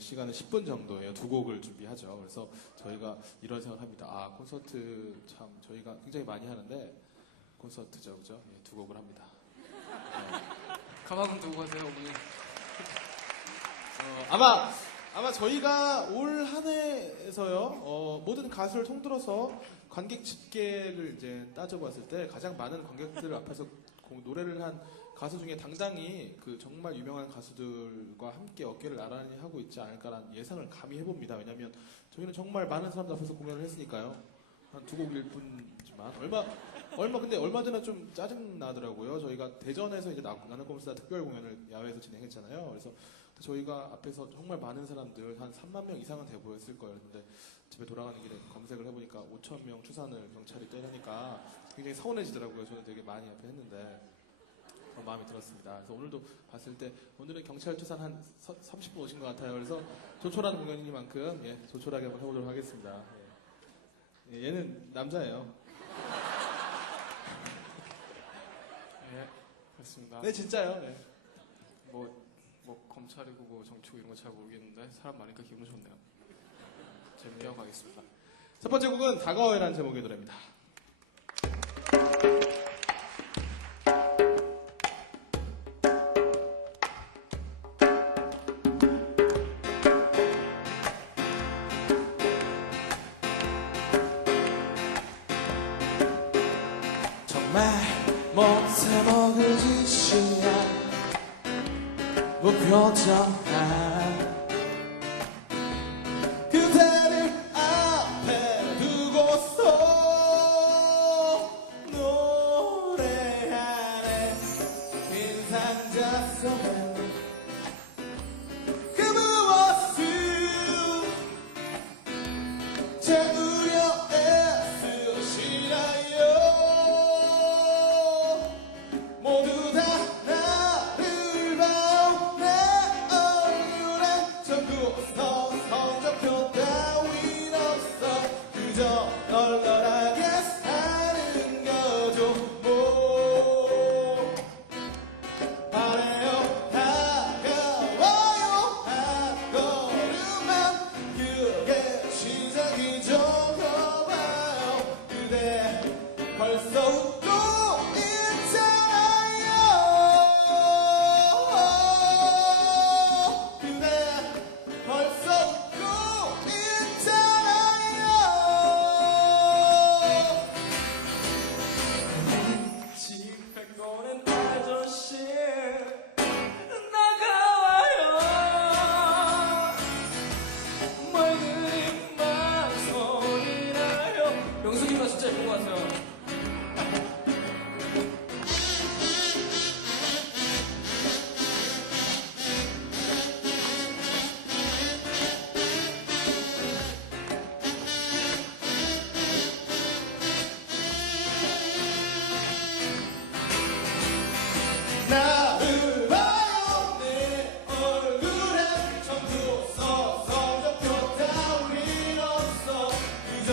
시간은 10분 정도예요. 두 곡을 준비하죠. 그래서 저희가 이런 생각을 합니다. 아, 콘서트 참 저희가 굉장히 많이 하는데 콘서트죠, 그죠? 예, 두 곡을 합니다. 가방은 두고 가세요, 어머니. 아마 저희가 올 한 해에서요, 모든 가수를 통틀어서 관객 집계를 이제 따져봤을 때 가장 많은 관객들 앞에서 노래를 한 가수 중에 당당히 그 정말 유명한 가수들과 함께 어깨를 나란히 하고 있지 않을까라는 예상을 감히 해봅니다. 왜냐면 저희는 정말 많은 사람들 앞에서 공연을 했으니까요. 한 두 곡일 뿐이지만 근데 얼마 전에 좀 짜증 나더라고요. 저희가 대전에서 이제 나는꼼수다 특별 공연을 야외에서 진행했잖아요. 그래서 저희가 앞에서 정말 많은 사람들 한 3만 명 이상은 돼 보였을 거예요. 근데 집에 돌아가는 길에 검색을 해보니까 5천 명 추산을 경찰이 떼려니까 굉장히 서운해지더라고요. 저는 되게 많이 앞에 했는데 마음이 들었습니다. 그래서 오늘도 봤을 때 오늘은 경찰 투산 한 30분 오신 것 같아요. 그래서 조촐한 공연이니만큼 조촐하게 한번 해보도록 하겠습니다. 얘는 남자예요. 네, 그렇습니다. 네, 진짜요. 네. 뭐 검찰이고 뭐 정치고 이런 거 잘 모르겠는데 사람 많으니까 기분 좋네요. 재밌게 하고 가겠습니다. 첫 번째 곡은 다가와요라는 제목의 노래입니다. 정말 못해먹을 짓이야 무표정한 그대를 앞에 두고서 노래하네 빈 상자 속에 그 무엇을 채우려 애쓰시나요 모두 다 나를 봐오 내 얼굴에 전부 성적표 따윈 없어 그저 널널하게 사는 거죠 뭐 바래요 다가와요 한 걸음만 그게 시작이죠 봐요 그대 벌써 웃고 있잖아요 그대 벌써 웃고 있잖아요 집에 거는 아저씨 나가와요 맑은 망설이 나요 명숙이가 진짜 예쁜 것 같아요. 나를 봐요 내 얼굴에 전부 성적표 따윈 없어 그저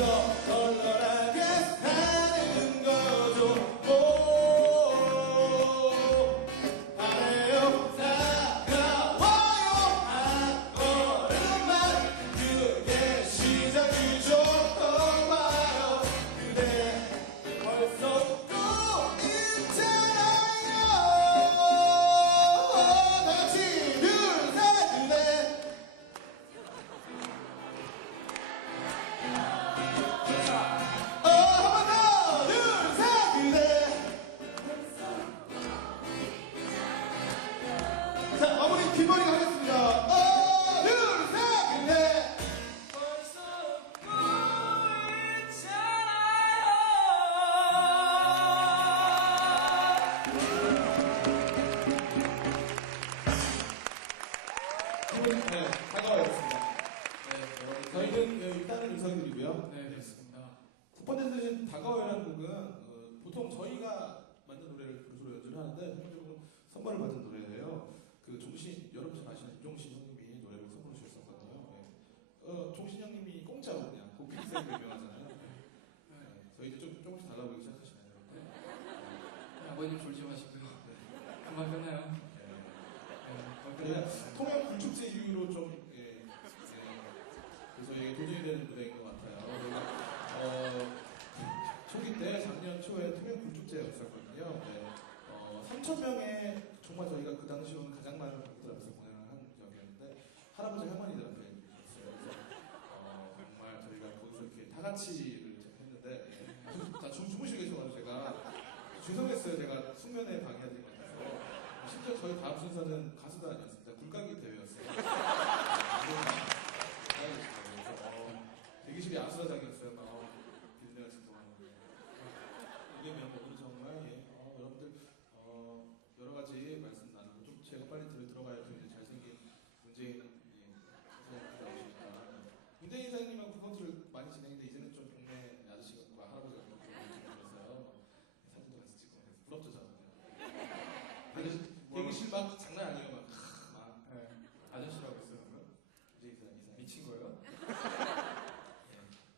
널널하게 사는 거죠 뭐 바래요 다가와요 한 걸음만 그게 시작이죠 봐요 그대 벌써 웃고 있잖아요 다같이 둘셋 넷 한 번 더 둘셋 넷 자 마무리 뒷머리가 하겠습니다 둘셋 넷 벌써 웃고 네, 다가와요였습니다. 저희는 일단은 인사드리고요. 네, 그렇습니다. 첫 번째 드신 다가와요라는 곡은 보통 저희가 만든 노래를 주로 연주를 하는데 현실적으로 선물을 받은 노래예요. 그 종신 여러분 잘 아시는 임종신 형님이 노래를 선물해 주셨었거든요. 종신 형님이 공짜로 그냥 곡 비싸게 유명하잖아요. 저희 이제 조금씩 달라보기 시작하시나요? 네, 아버님 졸지 마시고요. 그만 끝나요. 통영 불축제 이후로 좀 할아버지 할머니들한테 줬어요. 그래서 정말 저희가 거기서 이렇게 다 같이를 했는데 다 주무시고 계셔가지고 제가 죄송했어요. 제가 숙면에 방해하지 못해서 심지어 저희 다음 순서는 가수가 아니었습니다. 굴까기 대회였어요. 대기실이 아수라장이었어요. 막 빌드가 지금 이게면 오늘 정말 여러분들 여러 가지 말씀 나누고 좀 제가 빨리 들어가야 좀 이제 잘생긴 문재인 이사장님이 나오시니까 문재인 이사장님하고 구건트를 많이 진행했는데 이제는 좀 동네 아저씨가 할아버지가 들어서요 사진도 같이 찍고 부럽죠 저는. 대기실 막 장난 아니에요 막. 아저씨라고 했어요, 그럼? 문재인 이사장 미친 거예요?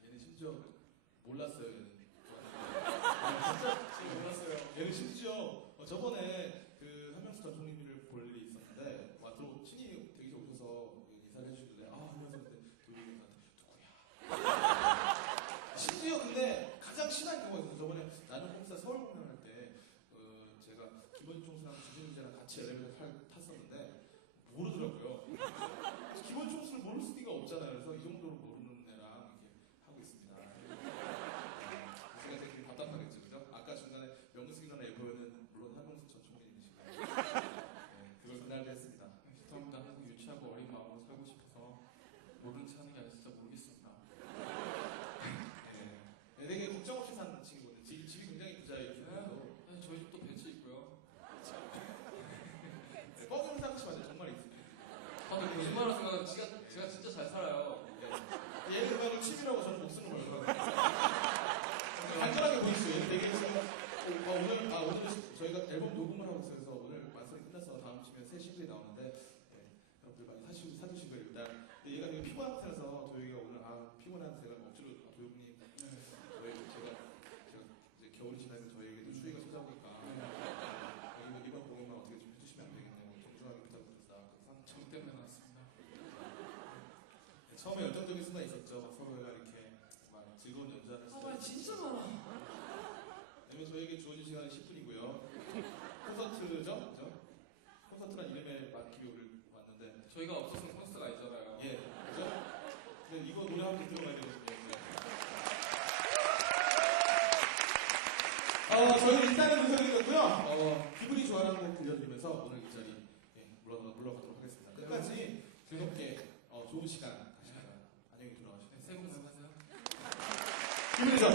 얘는 심지어 몰랐어요 얘는. 지금 몰랐어요. 얘는 심지어 저번에 그 한명수 전 총리를 볼 일이 있었는데 들어 친히 대기실 오셔서 인사를 해주길래 하면서 그때 도리한테 누구야? 심지어 근데 가장 심한 경우가 있어요. 저번에 나는 홍사 서울 공연할 때 제가 김원중 씨랑 주진 기자랑 같이 엘리베이터 탔었는데 모르더라고요. 기본 총수를 모를 수가 없잖아요. 그래서 이 정도로 모르는 애랑 이렇게 하고 있습니다. 제가 되게 답답하겠죠, 그죠? 아까 중간에 명수기나 예보에는 물론 한명수 전 총리님이시고 그걸 그날도 했습니다. 죄송합니다. 항상 유치하고 어린 마음으로 살고 싶어서 모르는 체 하는 게 아니라 진짜 모르겠습니다. 되게 걱정 없이 사는 친구거든요. 집이 굉장히 부자예요. 네, 저희 집도 벤츠 있고요. 뻥으로 생각하시면 정말 있습니다. 다들 거짓말을 생각하면 제가 진짜 잘 살아요. 얘는 음악을 취미라고 저는 목숨을 걸거든요. 간절하게 보이시죠? 얘는 되게 오늘 저희가 앨범 녹음을 하고 있어서 오늘 완성이 끝나서 다음 주면 새 싱글이 나오는데 여러분들 많이 사주신 거예요 일단. 근데 얘가 되게 피곤한 상태라서 도영이가 오늘 피곤한데 제가 억지로 도영님 제가 이제 겨울이 지나서 저희에게도 추위가 찾아오니까 이번 공연만 어떻게 좀 해주시면 안 되겠냐고 정중하게 부탁드렸다. 저 때문에 나왔습니다. 처음에 열정적인 순간이 있었죠. 막 서로가 이렇게 막 즐거운 연주를 했을 때. 진짜 많아. 왜냐면 저에게 주어진 시간은 10분이고요. 콘서트죠? 그죠? 콘서트란 이름에 맡기고 왔는데. 저희가 없었으면 콘서트가 아니잖아요. 예, 그죠? 근데 이거 노래 한 번 들어가야 되거든요. 저희 일단은 인사드리고요. 기분이 좋아하는 곡 들려드리면서 오늘 이 자리 물러가도록 하겠습니다. 끝까지 즐겁게 좋은 시간 가시다가 안녕히 돌아가시죠. 네, 새해 복 많이 받으세요. 기분이 좋아.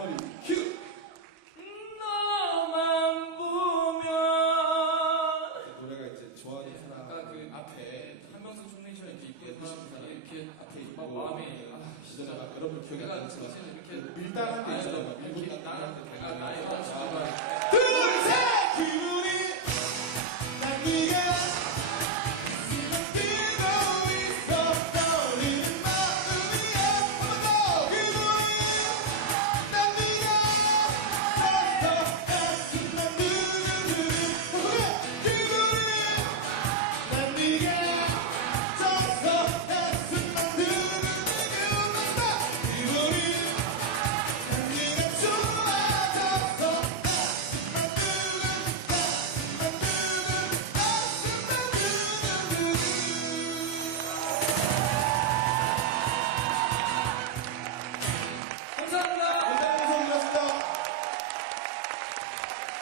뒷머리 큐. 너만 보면 노래가 이제 좋아하는 사람 약간 그 앞에 한명숙 총리처럼 이렇게 입고 예쁘신 사람 이렇게 앞에 막 있고 마음이 진짜 막 여러분 기억이 안 내가 나지만 사실 이렇게 밀당할 때 있잖아요. 막 이렇게 밀고 나갈 때 내가 나의 되게 여자친구가 둘, 셋! 기분이 난 네가 뛰고 있어 떨리는 마음이야 한번 더 기분이 난 네가 섰어 가슴 난 두근두근 기분이 난 네가 섰어 가슴 난 두근두근 기분이 난 네가 좋아졌어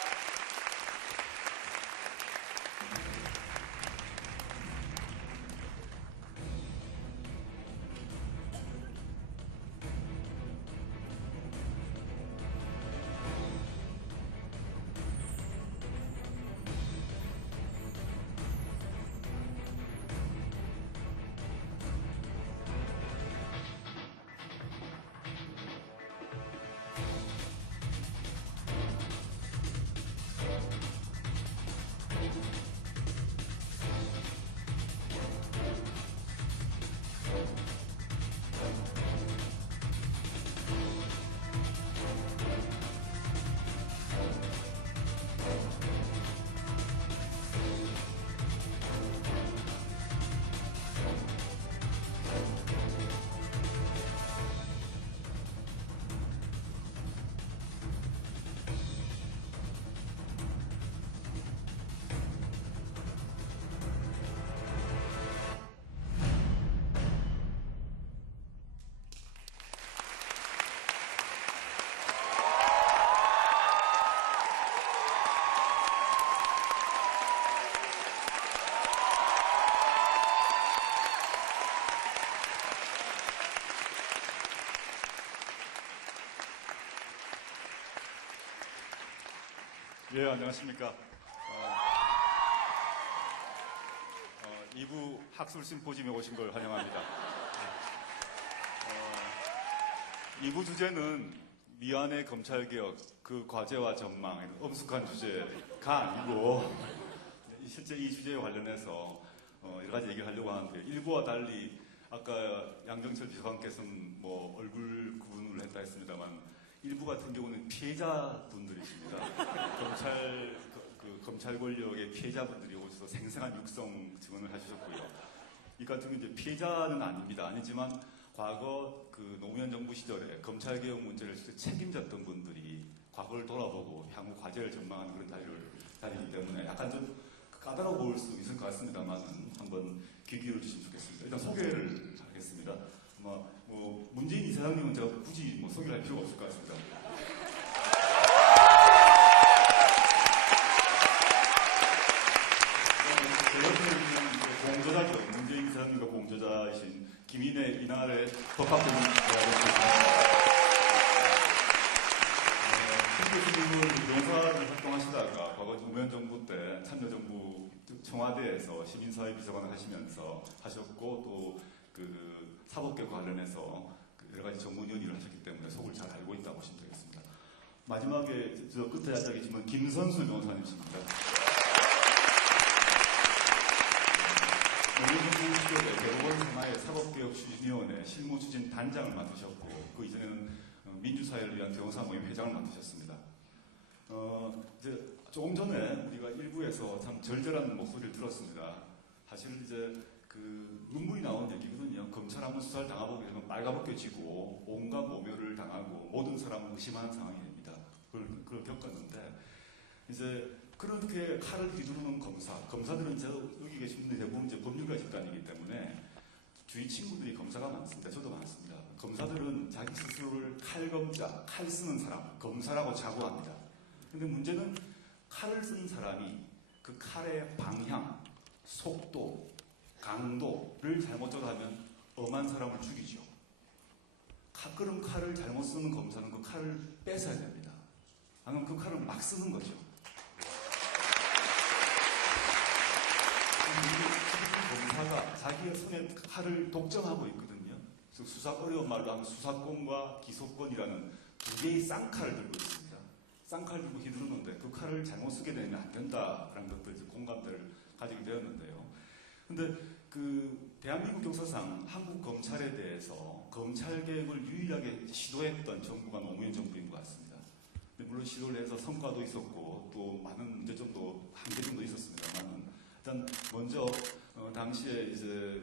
감사합니다. 감사합니다. 예, 안녕하십니까. 2부 학술 심포지움에 오신 걸 환영합니다. 2부 주제는 미안의 검찰개혁, 그 과제와 전망, 엄숙한 주제가 아니고 실제 이 주제에 관련해서 여러 가지 얘기를 하려고 하는데, 1부와 달리 아까 양정철 비서관께서는 뭐 얼굴 구분을 했다 했습니다만, 일부 같은 경우는 피해자분들이십니다. 검찰 권력의 피해자분들이 오셔서 생생한 육성 증언을 해주셨고요. 이 같은 경우 이제 피해자는 아닙니다. 아니지만 과거 그 노무현 정부 시절에 검찰개혁 문제를 책임졌던 분들이 과거를 돌아보고 향후 과제를 전망하는 그런 자리이기 때문에 약간 좀 까다로워 보일 수 있을 것 같습니다만 한번 귀 기울여 주시면 좋겠습니다. 일단 소개를 하겠습니다. 문재인 이사장님은 제가 굳이 소개를 할 필요가 없을 것 같습니다. 공저자죠. 문재인 이사장님과 공저자이신 김인혜 이날의 법학교님 교수님은 용사를 활동하시다가 과거 노무현 정부 때 참여정부 청와대에서 시민사회 비서관을 하셨고 또 그 사법개혁 관련해서 여러 가지 전문 연의를 하셨기 때문에 속을 잘 알고 있다고 보시면 되겠습니다. 마지막에 저 끝에 앉아계시면 김선수 변호사님이십니다. 노무현 정부 시절에 대법원 산하의 사법개혁 추진위원회 실무추진 단장을 맡으셨고 그 이전에는 민주사회를 위한 변호사 모임 회장을 맡으셨습니다. 이제 조금 전에 우리가 일부에서 참 절절한 목소리를 들었습니다. 사실 이제 그 눈물이 나오는 얘기거든요. 검찰 한번 수사를 당하고 그러면 빨가벗겨지고 온갖 모멸을 당하고 모든 사람을 의심하는 상황이 됩니다. 그걸 겪었는데 이제 그렇게 칼을 휘두르는 검사들은 여기 계신 분들이 대부분 이제 법률가 집단이기 때문에 주위 친구들이 검사가 많습니다. 저도 많습니다. 검사들은 자기 스스로를 칼검자, 칼 쓰는 사람, 검사라고 자부합니다. 근데 문제는 칼을 쓴 사람이 그 칼의 방향, 속도, 강도를 잘못 조사하면 엄한 사람을 죽이죠. 가끔 칼을 잘못 쓰는 검사는 그 칼을 뺏어야 됩니다. 아니면 그 칼을 막 쓰는 거죠. 검사가 자기의 손에 칼을 독점하고 있거든요. 그래서 어려운 말로 하면 수사권과 기소권이라는 두 개의 쌍칼을 들고 있습니다. 쌍칼 들고 휘두르는데 그 칼을 잘못 쓰게 되면 안 된다라는 것들 이제 공감대를 가지게 되었는데요. 근데 그 대한민국 역사상 한국 검찰에 대해서 검찰 개혁을 유일하게 시도했던 정부가 노무현 정부인 것 같습니다. 근데 물론 시도를 해서 성과도 있었고 또 많은 문제점도 한계 정도 있었습니다만 일단 먼저 당시에 이제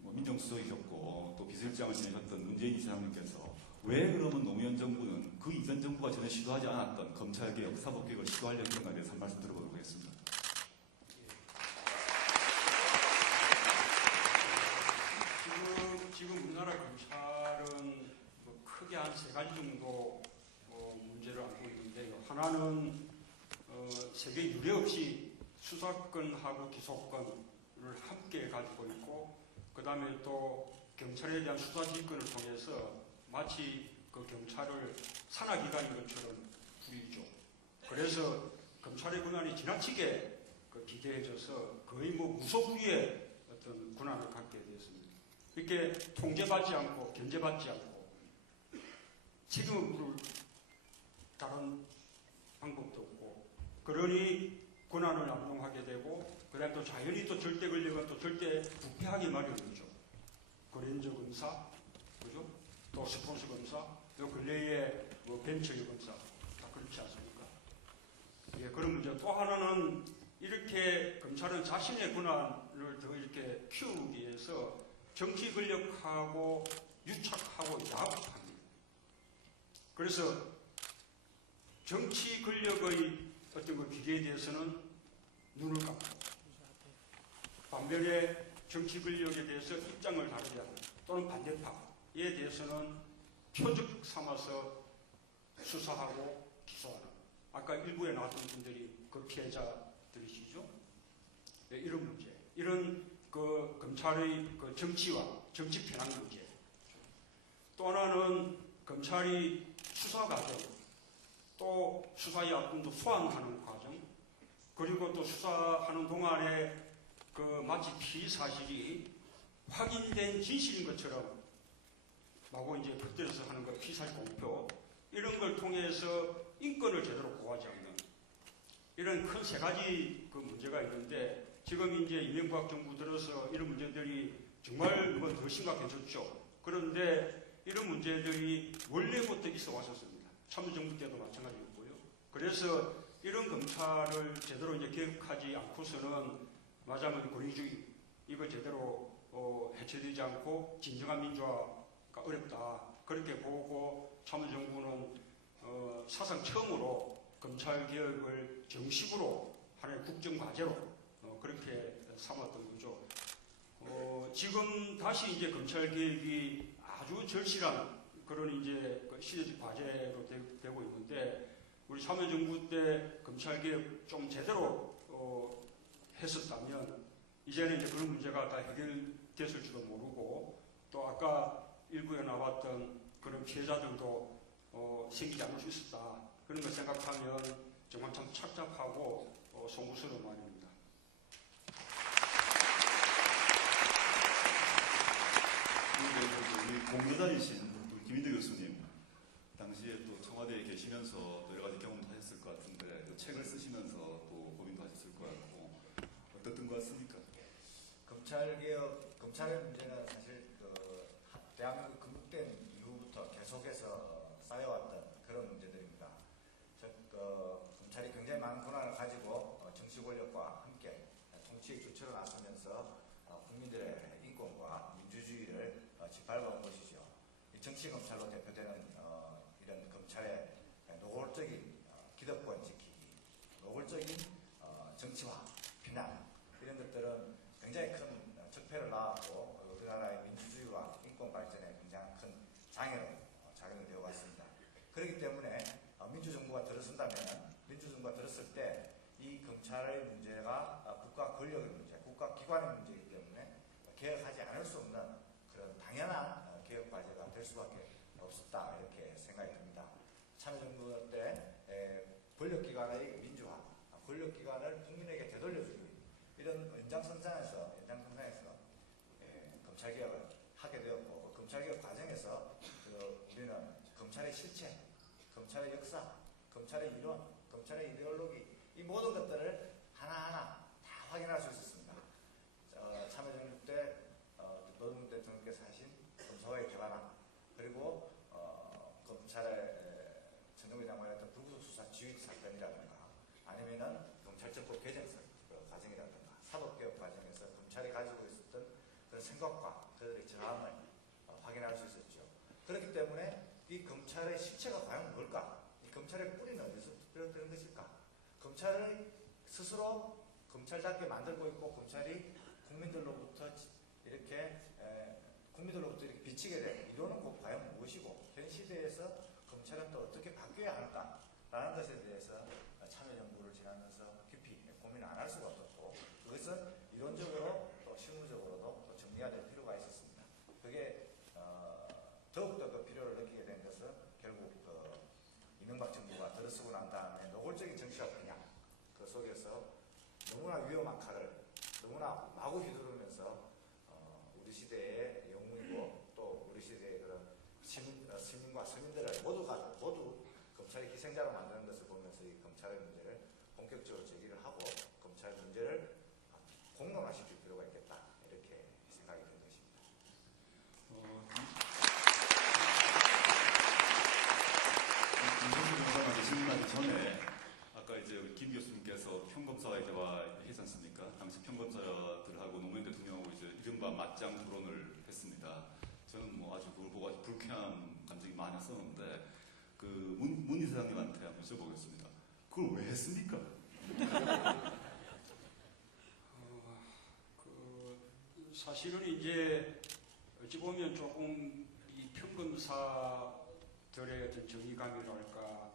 뭐 민정수석이셨고 또 비서실장을 지내셨던 문재인 이사장님께서 왜 그러면 노무현 정부는 그 이전 정부가 전혀 시도하지 않았던 검찰개혁, 사법개혁을 시도하려는 건가에 대해서 한 말씀 들어보도록 하겠습니다. 지금 우리나라 검찰은 뭐 크게 한 세 가지 정도 문제를 안고 있는데요. 하나는 세계 유례 없이 수사권하고 기소권을 함께 가지고 있고, 그 다음에 또 경찰에 대한 수사지휘권을 통해서 마치 그 경찰을 산하기관인 것처럼 부리죠. 그래서 검찰의 권한이 지나치게 비대해져서 거의 뭐 무소불위의 어떤 권한을 갖게 되었습니다. 이렇게 통제받지 않고 견제받지 않고 책임을 물을 다른 방법도 없고, 그러니 권한을 남용하게 되고, 그다음에 또 자연히 또 절대 권력은 또 절대 부패하기 마련이죠. 고렌저 검사, 그죠? 또 스폰서 검사, 또 근래에 뭐 벤처 검사, 다 그렇지 않습니까? 예, 그런 문제. 또 하나는 이렇게 검찰은 자신의 권한을 더 이렇게 키우기 위해서 정치 권력하고 유착하고 야합합니다. 그래서 정치 권력의 어떤 그 기계에 대해서는 눈을 감고, 반면에 정치 권력에 대해서 입장을 다르게 하고 또는 반대파에 대해서는 표적 삼아서 수사하고 기소하는, 아까 일부에 나왔던 분들이 그 피해자들이시죠. 네, 이런 문제, 이런 그 검찰의 그 정치와 정치 편향 문제. 또 하나는 검찰이 수사 과정, 또 수사의 앞둔도 소환하는 과정, 그리고 또 수사하는 동안에 그 마치 피의 사실이 확인된 진실인 것처럼 마구 이제 겉들여서 하는 그 피의사실 공표, 이런 걸 통해서 인권을 제대로 보호하지 않는 이런 큰 세 가지 그 문제가 있는데, 지금 이제 이명박 정부 들어서 이런 문제들이 정말 더 심각해졌죠. 그런데 이런 문제들이 원래부터 있어 왔었습니다. 참여정부 때도 마찬가지였고요. 그래서 이런 검찰을 제대로 이제 개혁하지 않고서는 말하자면 권위주의, 이거 제대로 해체되지 않고 진정한 민주화가 어렵다, 그렇게 보고 참여정부는 사상 처음으로 검찰개혁을 정식으로 하나의 국정과제로 그렇게 삼았던 거죠. 지금 다시 이제 검찰개혁이 아주 절실한 그런 이제 시대적 과제로 되고 있는데, 우리 참여정부 때 검찰개혁 좀 제대로 했었다면 이제는 이제 그런 문제가 다 해결됐을지도 모르고, 또 아까 일부에 나왔던 그런 피해자들도 생기지 않을 수 있었다, 그런 걸 생각하면 정말 참 착잡하고 송구스러운 말입니다. 우리 공로자이신 김인대 교수님, 당시에 또 청와대에 계시면서 또 여러 가지 경험도 하셨을 것 같은데, 또 책을 쓰시면서 또 고민도 하셨을 것 같고, 어떻던 것 같습니까? 검찰개혁, 검찰의 문제는 사실 대한민국 건국된 이후부터 계속해서 쌓여왔던 그런 문제들입니다. 검찰이 굉장히 많은 권한을 가지고 정치 권력과 함께 통치의 주체로 나서면서 국민들의 인권과 민주주의를 짓밟아온 것이죠. 이 정치검찰로 대표되는 이런 검찰의 노골적인 기득권 지키기, 노골적인 정치화, 비난, 이런 것들은 굉장히 큰 적폐를 낳았고 우리나라의 민주주의와 인권 발전에 굉장히 큰 장애로 작용이 되어 왔습니다. 그렇기 때문에 민주정부가 들어선다면, 민주정부가 들었을 때 이 검찰의 문제가 국가 권력의 문제, 국가 기관의 문제이기 때문에 개혁하지 않을 수 없는 그런 당연한 개혁 과제가 될 수밖에 없었다 이렇게 생각이 듭니다. 참여정부 때 권력기관의 민주화, 권력기관을 국민에게 되돌려주기 이런 연장선상에서 검찰개혁을 하게 되었고 그 검찰개혁 과정에서 우리는 검찰의 실체, 검찰의 역사, 검찰의 이론, 검찰의 이데올로기 이 모든 것들을 하나하나 다 확인할 수 있었습니다. 참여정부 때 노무현 대통령께서 하신 검사와의 교환함 그리고 검찰의 전정부 장관의 어떤 불구속 수사 지휘 사건이라든가 아니면은 검찰청법 개정설 과정이라든가 사법개혁 과정에서 검찰이 가지고 있었던 그런 생각과 그들의 저항을 확인할 수 있었죠. 그렇기 때문에 이 검찰의 실체가 과연 뭘까? 이 검찰의 뿌리는 어디서 비롯되는 것일까? 검찰을 스스로 검찰답게 만들고 있고 검찰이 국민들로부터 이렇게 비치게 된 이론은 곧 과연 무엇이고 현 시대에서 검찰은 또 어떻게 바뀌어야 할까라는 것에 대해서 참여정부를 지나면서 깊이 고민을 안 할 수가 없었고 그것은 이론적으로 또 실무적으로도 또 정리해야 될 필요가 있었습니다. 그게 더욱더 그 필요를 느끼게 된 것은 결국 이명박 정부가 들어서고 난 다음에 노골적인 정치적 분야 그 속에서 너무나 위험한 칼을 너무나 마구 휘두르면서 우리 시대의 영웅이고 또 우리 시대의 그런 시민과 서민들을 모두 검찰의 희생자로 만드는 것을 보면서 이 검찰의 문제를 본격적으로 제기를 하고 검찰 문제를 공론화시킬 필요가 있겠다 이렇게 생각이 든 것입니다. 김성수 변호사한테 질문하기 전에 아까 이제 우리 김 교수님께서 평검사와의 대화했지 않습니까? 당시 평검사들하고 노무현 대통령하고 이제 이른바 맞짱 토론을 했습니다. 저는 뭐 아주 그걸 보고 아주 불쾌한 감정이 많았었는데 문 이사장님한테 한번 여쭤보겠습니다. 그걸 왜 했습니까? 사실은 이제 어찌 보면 조금 이 평검사들의 어떤 정의감이랄까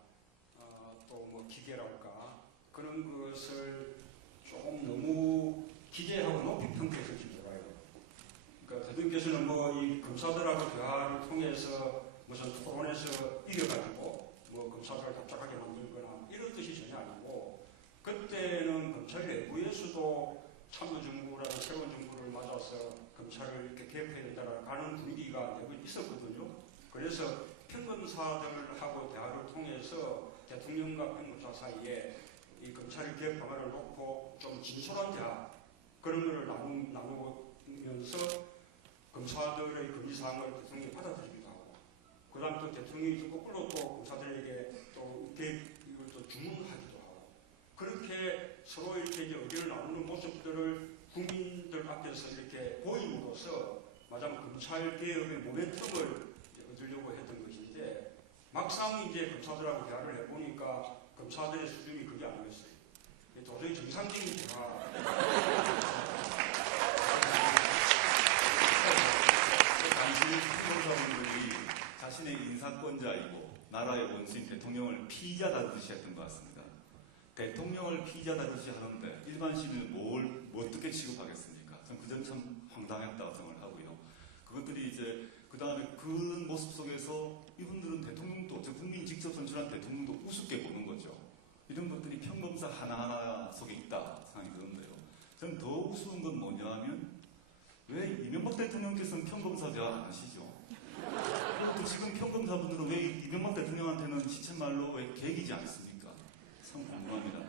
또 뭐 기계랄까 그런 것을 조금 너무 기대하고 높이 평가해서 지더라고요. 그러니까 대통령께서는 뭐 이 검사들하고 대화를 통해서 무슨 토론에서 이겨가지고 뭐 검사들을 답답하게 만들거나 이런 뜻이 전혀 아니고 그때는 검찰 내부에서도 참여정부라는 새로운 정부를 맞아서 검찰을 이렇게 개혁해야 된다는 분위기가 내부에 있었거든요. 그래서 평검사들하고 대화를 통해서 대통령과 평검사 사이에 이 검찰의 개혁 방안을 놓고 좀 진솔한 대화 그런 거를 나누면서 검사들의 건의사항을 대통령이 받아들이기도 하고 그 다음 또 대통령이 거꾸로 또 검사들에게 또 이걸 또 주문하기도 하고 그렇게 서로 이렇게 이제 의견을 나누는 모습들을 국민들 앞에서 이렇게 보임으로써 마지막 검찰 개혁의 모멘텀을 얻으려고 했던 것인데 막상 이제 검사들하고 대화를 해보니까 검사들의 수준이 그게 아니었어요. 도저히 정상적인 대화. 당시 평검사분들이 자신의 인사권자이고 나라의 원수인 대통령을 피의자 다루듯이 했던 것 같습니다. 대통령을 피의자 다루듯이 하는데 일반 시민은 뭐 어떻게 취급하겠습니까? 저는 그 점 참 황당했다고 생각을 하고요. 그것들이 이제 그 다음에 그런 모습 속에서 이분들은 대통령도 국민이 직접 선출한 대통령도 우습게 보는 거죠. 이런 것들이 평검사 하나하나 속에 있다 생각이 드는데요. 저는 더 우스운 건 뭐냐 하면 왜 이명박 대통령께서는 평검사 대화 안 하시죠? 그리고 지금 평검사분들은 왜 이명박 대통령한테는 시쳇말로 왜 계기지 않습니까? 참 궁금합니다.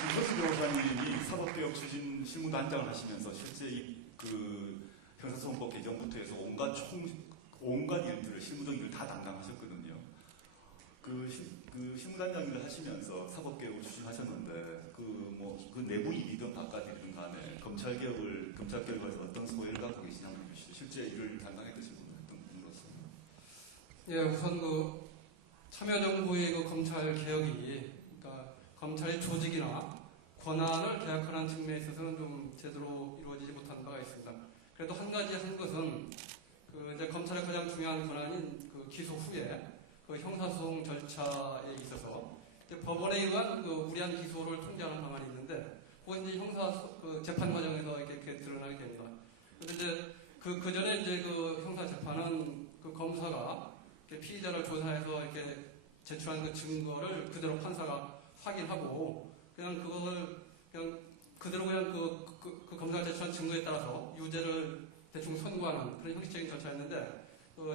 김선수 변호사님이 사법개혁 추진 실무단장을 하시면서 실제 그 형사소송법 개정부터 해서 온갖 일들을 실무적 일을 다 담당하셨거든요. 그 실무단장을 하시면서 사법개혁을 추진하셨는데 그 내부 일이든 바깥 일이든 간에 검찰개혁에서 어떤 소회를 갖고 계시냐 한번 주시죠. 실제 일을 담당했던 분으로서. 예, 우선 그 참여정부의 그 검찰 개혁이 그러니까 검찰의 조직이나 권한을 개혁하는 측면에 있어서는 좀 제대로 이루어지지 못한 바가 있습니다. 그래도 한 가지 한 것은 그 이제 검찰의 가장 중요한 권한인 그 기소 후에 그 형사소송 절차에 있어서 이제 법원에 의한 그 무리한 기소를 통제하는 방안이 있는데 그건 이제 형사 그 재판 과정에서 이렇게 드러나게 됩니다. 근데 이제 그 전에 이제 그 형사 재판은 그 검사가 이렇게 피의자를 조사해서 이렇게 제출한 그 증거를 그대로 판사가 확인하고 그냥 그걸 그냥 그대로 그냥 그 검사가 제출한 증거에 따라서 유죄를 대충 선고하는 그런 형식적인 절차였는데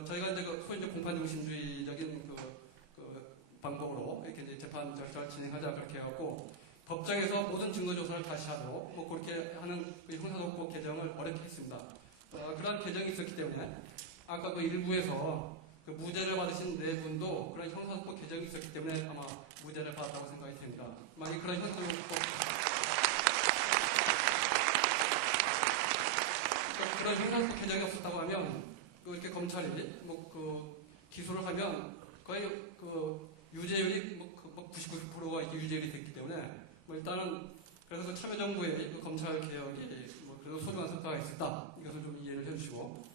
저희가 이제 소위 이제 공판 중심주의적인 그 방법으로 이렇게 이제 재판 절차를 진행하자 그렇게 해갖고 법정에서 모든 증거 조사를 다시 하도록 뭐 그렇게 하는 그 형사소법 개정을 어렵게 했습니다. 그런 개정이 있었기 때문에 아까 그 일부에서 그 무죄를 받으신 네 분도 그런 형사소법 개정이 있었기 때문에 아마 무죄를 받았다고 생각이 됩니다. 만약 그런 형사소법 그런 형사소법 개정이 없었다고 하면 이렇게 검찰이 뭐 그 기소를 하면 거의 그 유죄율이 뭐 99%가 이렇게 유죄율이 됐기 때문에 뭐 일단은 그래서 그 참여정부의 그 검찰 개혁이 뭐 그래도 소중한 성과가 있었다. 이것을 좀 이해를 해주시고.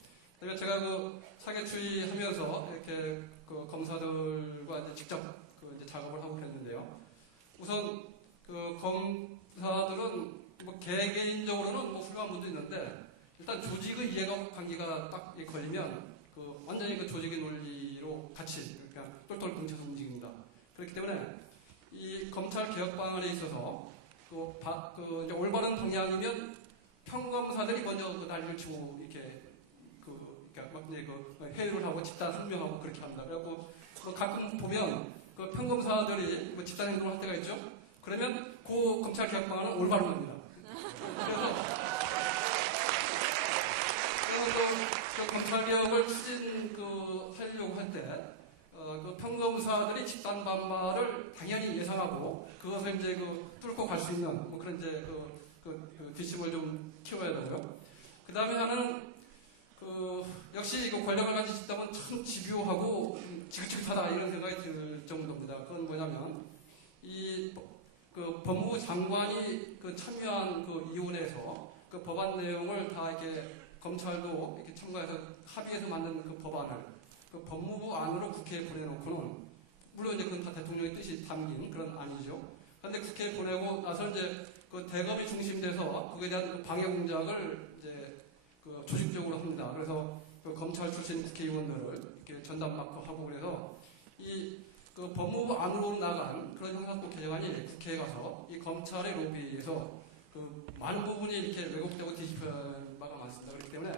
그다음에 제가 그 사개 추이하면서 이렇게 그 검사들과 이제 직접 그 이제 작업을 하고 그랬는데요. 우선 그 검사들은 뭐 개개인적으로는 뭐 훌륭한 분도 있는데 일단 조직의 이해관계가 딱 걸리면 그 완전히 그 조직의 논리로 같이 그냥 똘똘 뭉쳐서 움직입니다. 그렇기 때문에 이 검찰 개혁 방안에 있어서 그 이제 올바른 방향이면 평검사들이 먼저 그 난리를 치고 이렇게 막 이제 그 회유를 하고 집단 항명하고 그렇게 합니다. 그래갖고 가끔 보면 그 평검사들이 뭐 집단 행동을 할 때가 있죠. 그러면 그 검찰 개혁 방안은 올바른 겁니다. 그래서 그 검찰 개혁을 하려고 할 때 그 평검사들이 집단 반발을 당연히 예상하고 그것을 이제 뚫고 갈 수 있는 뭐 그런 이제 그 뒷심을 좀 키워야 되고요. 그 다음에 하나는 역시 권력을 가진 집단은 참 집요하고 지긋지긋하다 이런 생각이 들 정도입니다. 그건 뭐냐면 그 법무부 장관이 참여한 이혼에서 그 법안 내용을 다 이렇게 검찰도 이렇게 참가해서 합의해서 만든 그 법안을 그 법무부 안으로 국회에 보내놓고는 물론 이제 그건 다 대통령의 뜻이 담긴 그런 안이죠. 그런데 국회에 보내고 나서 이제 그 대검이 중심돼서 그에 대한 그 방해 공작을 이제 그 조직적으로 합니다. 그래서 그 검찰 출신 국회의원들을 이렇게 전담받고 하고 그래서 그 법무부 안으로 나간 그런 형사법 개정안이 국회에 가서 이 검찰의 로비에서 그 많은 부분이 이렇게 왜곡되고 뒤집힌 바가 많습니다. 그렇기 때문에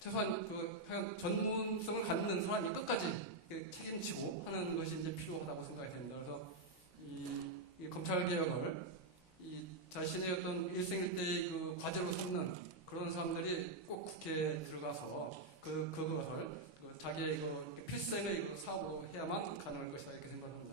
최소한 전문성을 갖는 사람이 끝까지 책임지고 하는 것이 이제 필요하다고 생각이 됩니다. 그래서 이 검찰 개혁을 자신의 어떤 일생일대의 그 과제로 삼는 그런 사람들이 꼭 국회에 들어가서 그것을 자기의 필생의 사업으로 해야만 가능할 것이다 이렇게 생각합니다.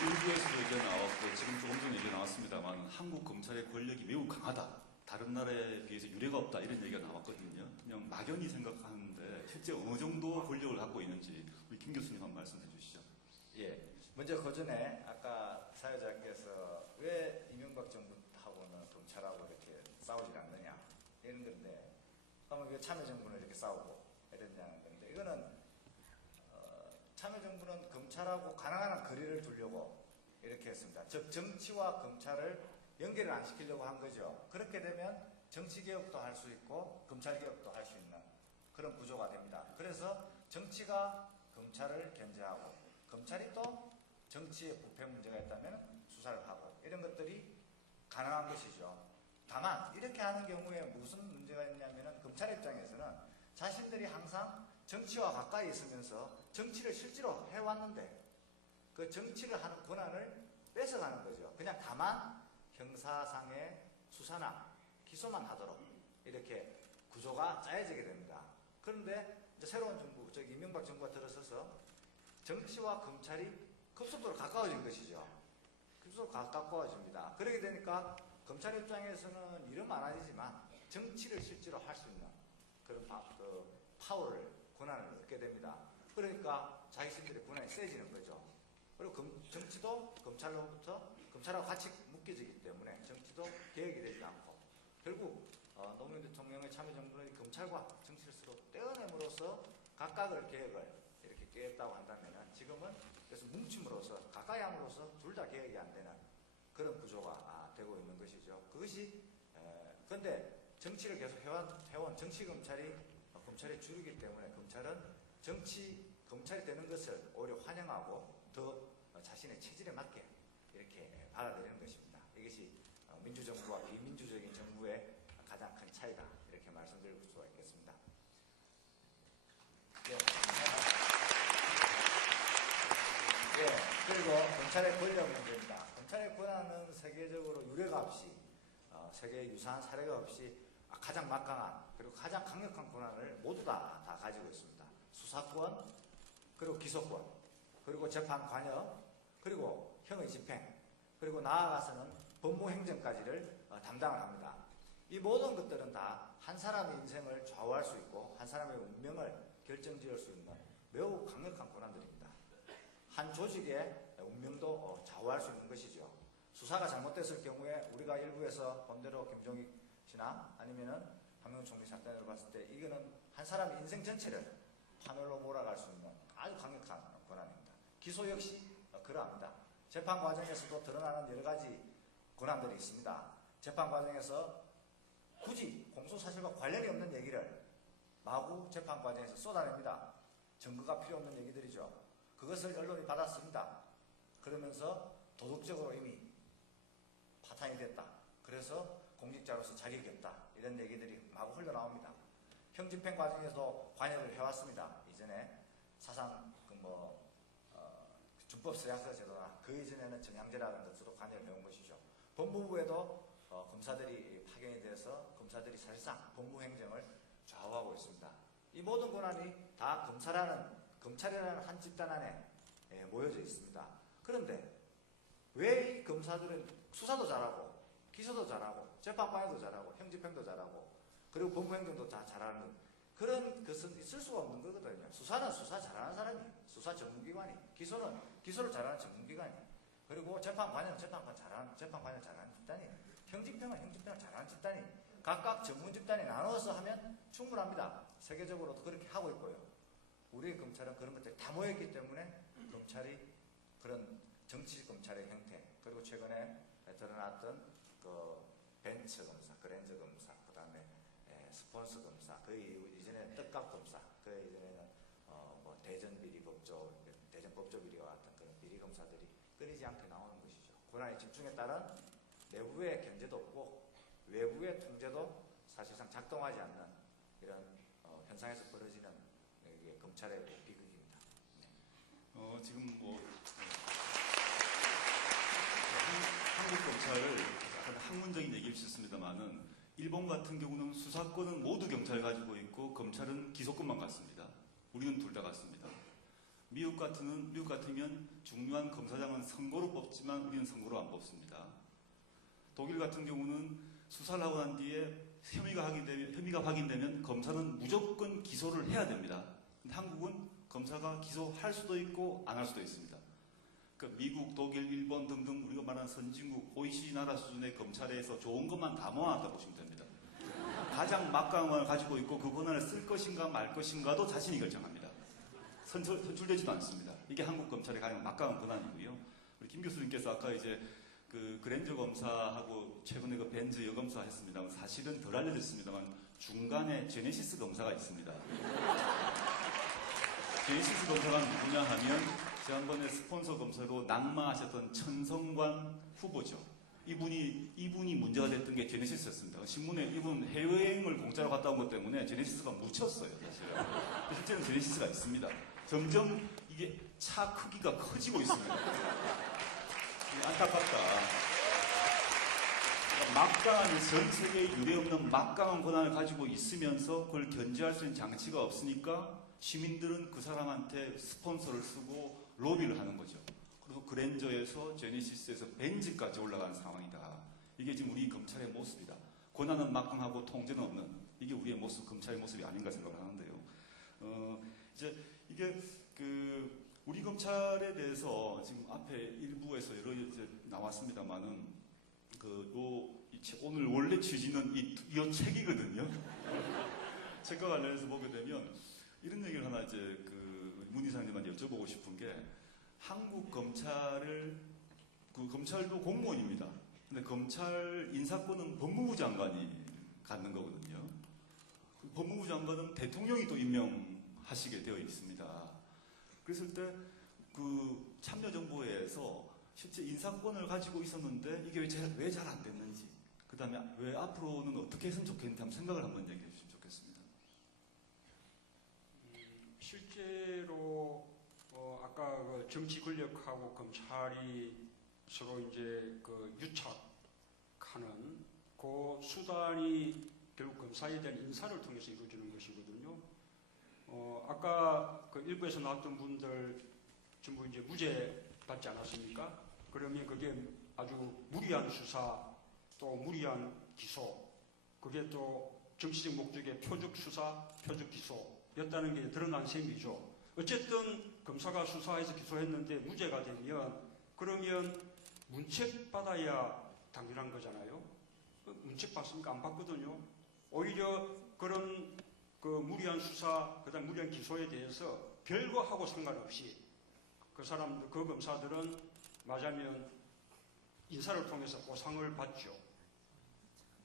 일부에서도 얘기 나왔고 지금 조금 전에 얘기 나왔습니다만 한국 검찰의 권력이 매우 강하다. 다른 나라에 비해서 유례가 없다 이런 얘기가 나왔거든요. 그냥 막연히 생각하는데 실제 어느 정도 권력을 갖고 있는지 우리 김 교수님 한번 말씀해 주시죠. 예. 먼저 그 전에 아까 사회자께서 왜 이명박 정부하고는 검찰하고 이렇게 싸우지 않느냐 이런 건데 그러면 왜 참여정부는 이렇게 싸우고 이랬냐는 건데 이거는 참여정부는 검찰하고 가능한 한 거리를 두려고 이렇게 했습니다. 즉 정치와 검찰을 연결을 안 시키려고 한 거죠. 그렇게 되면 정치개혁도 할 수 있고 검찰개혁도 할 수 있는 그런 구조가 됩니다. 그래서 정치가 검찰을 견제하고 검찰이 또 정치에 부패 문제가 있다면 수사를 하고 이런 것들이 가능한 것이죠. 다만 이렇게 하는 경우에 무슨 문제가 있냐면 검찰 입장에서는 자신들이 항상 정치와 가까이 있으면서 정치를 실제로 해왔는데 그 정치를 하는 권한을 뺏어가는 거죠. 그냥 다만 형사상의 수사나 기소만 하도록 이렇게 구조가 짜여지게 됩니다. 그런데 이제 새로운 정부, 이명박 정부가 들어서서 정치와 검찰이 급속도로 가까워진 것이죠. 급속도로 가까워집니다. 그렇게 되니까 검찰 입장에서는 이름 안 하지만 정치를 실제로 할 수 있는 그런 파워를, 권한을 얻게 됩니다. 그러니까 자기들의 권한이 세지는 거죠. 그리고 정치도 검찰하고 같이 묶여지기 때문에 정치도 개혁이 되지 않고 결국 노무현 대통령의 참여정부는 검찰과 정치를 서로 떼어냄으로써 각각을 개혁을 이렇게 깼다고 한다면 지금은 그래서 뭉침으로써 각 가까이 함으로써 둘 다 개혁이 안 되는 그런 구조가 되고 있는 것이죠. 그것이 근데 정치를 계속 해온 정치검찰이 검찰의 주류이기 때문에 검찰은 검찰이 되는 것을 오히려 환영하고 더 자신의 체질에 맞게 이렇게 받아들이는 것입니다. 이것이 민주정부와 비민주적인 정부의 가장 큰 차이다, 이렇게 말씀드릴 수가 있겠습니다. 그리고 검찰의 권력 문제입니다. 검찰의 권한은 세계적으로 유례가 없이 세계에 유사한 사례가 없이 가장 막강한 그리고 가장 강력한 권한을 모두 다 가지고 있습니다. 수사권, 그리고 기소권, 그리고 재판 관여, 그리고 형의 집행, 그리고 나아가서는 법무행정까지를 담당을 합니다. 이 모든 것들은 다 한 사람의 인생을 좌우할 수 있고 한 사람의 운명을 결정지을 수 있는 매우 강력한 권한들입니다. 한 조직의 운명도 좌우할 수 있는 것이죠. 수사가 잘못됐을 경우에 우리가 일부에서 본 대로 김종익 씨나 아니면은 한명훈 총리 사건을 봤을 때 이거는 한 사람의 인생 전체를 파멸로 몰아갈 수 있는 아주 강력한 권한입니다. 기소 역시 그러합니다. 재판 과정에서도 드러나는 여러 가지 권한들이 있습니다. 재판 과정에서 굳이 공소 사실과 관련이 없는 얘기를 마구 재판 과정에서 쏟아냅니다. 증거가 필요 없는 얘기들이죠. 그것을 언론이 받았습니다. 그러면서 도덕적으로 이미 파탄이 됐다. 그래서 공직자로서 자격이 없다. 이런 얘기들이 마구 흘러나옵니다. 형집행 과정에서도 관여를 해왔습니다. 이전에 사상 준법서양서 제도나 그 이전에는 정양제라는 것으로 관여를 해온 것이죠. 법무부에도 검사들이 파견이 돼서 검사들이 사실상 법무행정을 좌우하고 있습니다. 이 모든 권한이 다 검찰이라는 한 집단 안에 모여져 있습니다. 그런데 왜 이 검사들은 수사도 잘하고 기소도 잘하고 재판관도 잘하고 형집행도 잘하고 그리고 법무행정도 다 잘하는 그런 것은 있을 수가 없는 거거든요. 수사는 수사 잘하는 사람이 수사 전문기관이, 기소는 기소를 잘하는 전문기관이, 그리고 재판관은 재판관을 잘하는 집단이, 형집행은 형집행을 잘하는 집단이, 각각 전문 집단이 나눠서 하면 충분합니다. 세계적으로도 그렇게 하고 있고요. 우리 검찰은 그런 것들이 다 모였기 때문에 검찰이 그런 정치 검찰의 형태, 그리고 최근에 드러났던 그 벤처 검사, 그랜저 검사, 그 다음에 스폰서 검사, 그 이전에 떡값 검사, 그 이전에는 대전 비리법조, 대전 법조 비리와 같은 그런 비리 검사들이 끊이지 않게 나오는 것이죠. 권한의 집중에 따른 내부의 견제도 없고 외부의 통제도 사실상 작동하지 않는 이런 현상에서 벌어지는 이게 검찰의 비극입니다. 네. 지금 한국 검찰을 약간 학문적인 얘기일 수 있습니다만은 일본 같은 경우는 수사권은 모두 경찰이 가지고 있고 검찰은 기소권만 갖습니다. 우리는 둘 다 갖습니다. 미국 같으면 중요한 검사장은 선거로 뽑지만 우리는 선거로 안 뽑습니다. 독일 같은 경우는 수사를 하고 난 뒤에 혐의가 확인되면 검사는 무조건 기소를 해야 됩니다. 근데 한국은 검사가 기소할 수도 있고 안 할 수도 있습니다. 그러니까 미국, 독일, 일본 등등 우리가 말하는 선진국, OECD 나라 수준의 검찰에서 좋은 것만 다 모아놨다 보시면 됩니다. 가장 막강한 권한을 가지고 있고 그 권한을 쓸 것인가 말 것인가도 자신이 결정합니다. 선출되지도 않습니다. 이게 한국 검찰의 가장 막강한 권한이고요. 우리 김 교수님께서 아까 이제 그 그랜저 검사하고 최근에 그 벤츠 여검사 했습니다만 사실은 덜 알려졌습니다만 중간에 제네시스 검사가 있습니다. 제네시스 검사가 누구냐 하면 지난번에 스폰서 검사로 낙마하셨던 천성관 후보죠. 이분이 문제가 됐던 게 제네시스였습니다. 신문에 이분 해외여행을 공짜로 갔다 온 것 때문에 제네시스가 묻혔어요, 사실은. 실제는 제네시스가 있습니다. 점점 이게 차 크기가 커지고 있습니다. 안타깝다. 막강한 전 세계에 유례없는 막강한 권한을 가지고 있으면서 그걸 견제할 수 있는 장치가 없으니까 시민들은 그 사람한테 스폰서를 쓰고 로비를 하는 거죠. 그리고 그랜저에서 제네시스에서 벤츠까지 올라가는 상황이다. 이게 지금 우리 검찰의 모습이다. 권한은 막강하고 통제는 없는 이게 우리의 모습, 검찰의 모습이 아닌가 생각을 하는데요. 이제 이게 우리 검찰에 대해서 지금 앞에 일부에서 여러 이제 나왔습니다만은 오늘 원래 취지는 이 책이거든요. 책과 관련해서 보게 되면 이런 얘기를 하나 이제 문 이사님한테 여쭤보고 싶은 게 한국 검찰을 검찰도 공무원입니다. 근데 검찰 인사권은 법무부 장관이 갖는 거거든요. 법무부 장관은 대통령이 또 임명하시게 되어 있습니다. 그랬을 때 그 참여정부에서 실제 인사권을 가지고 있었는데 이게 왜 잘 안 됐는지, 그 다음에 왜 앞으로는 어떻게 했으면 좋겠는지 한번 생각을 한번 얘기해 주시면 좋겠습니다. 실제로 아까 그 정치 권력하고 검찰이 서로 이제 그 유착하는 그 수단이 결국 검사에 대한 인사를 통해서 이루어지는 것이거든요. 아까 그 일부에서 나왔던 분들 전부 이제 무죄 받지 않았습니까? 그러면 그게 아주 무리한 수사, 또 무리한 기소, 그게 또 정치적 목적의 표적 수사, 표적 기소였다는 게 드러난 셈이죠. 어쨌든 검사가 수사해서 기소했는데 무죄가 되면 그러면 문책 받아야 당연한 거잖아요. 문책 받습니까? 안 받거든요. 오히려 그런 그 무리한 수사, 그다음 무리한 기소에 대해서 별거하고 상관없이 그 검사들은 맞으면 인사를 통해서 보상을 받죠.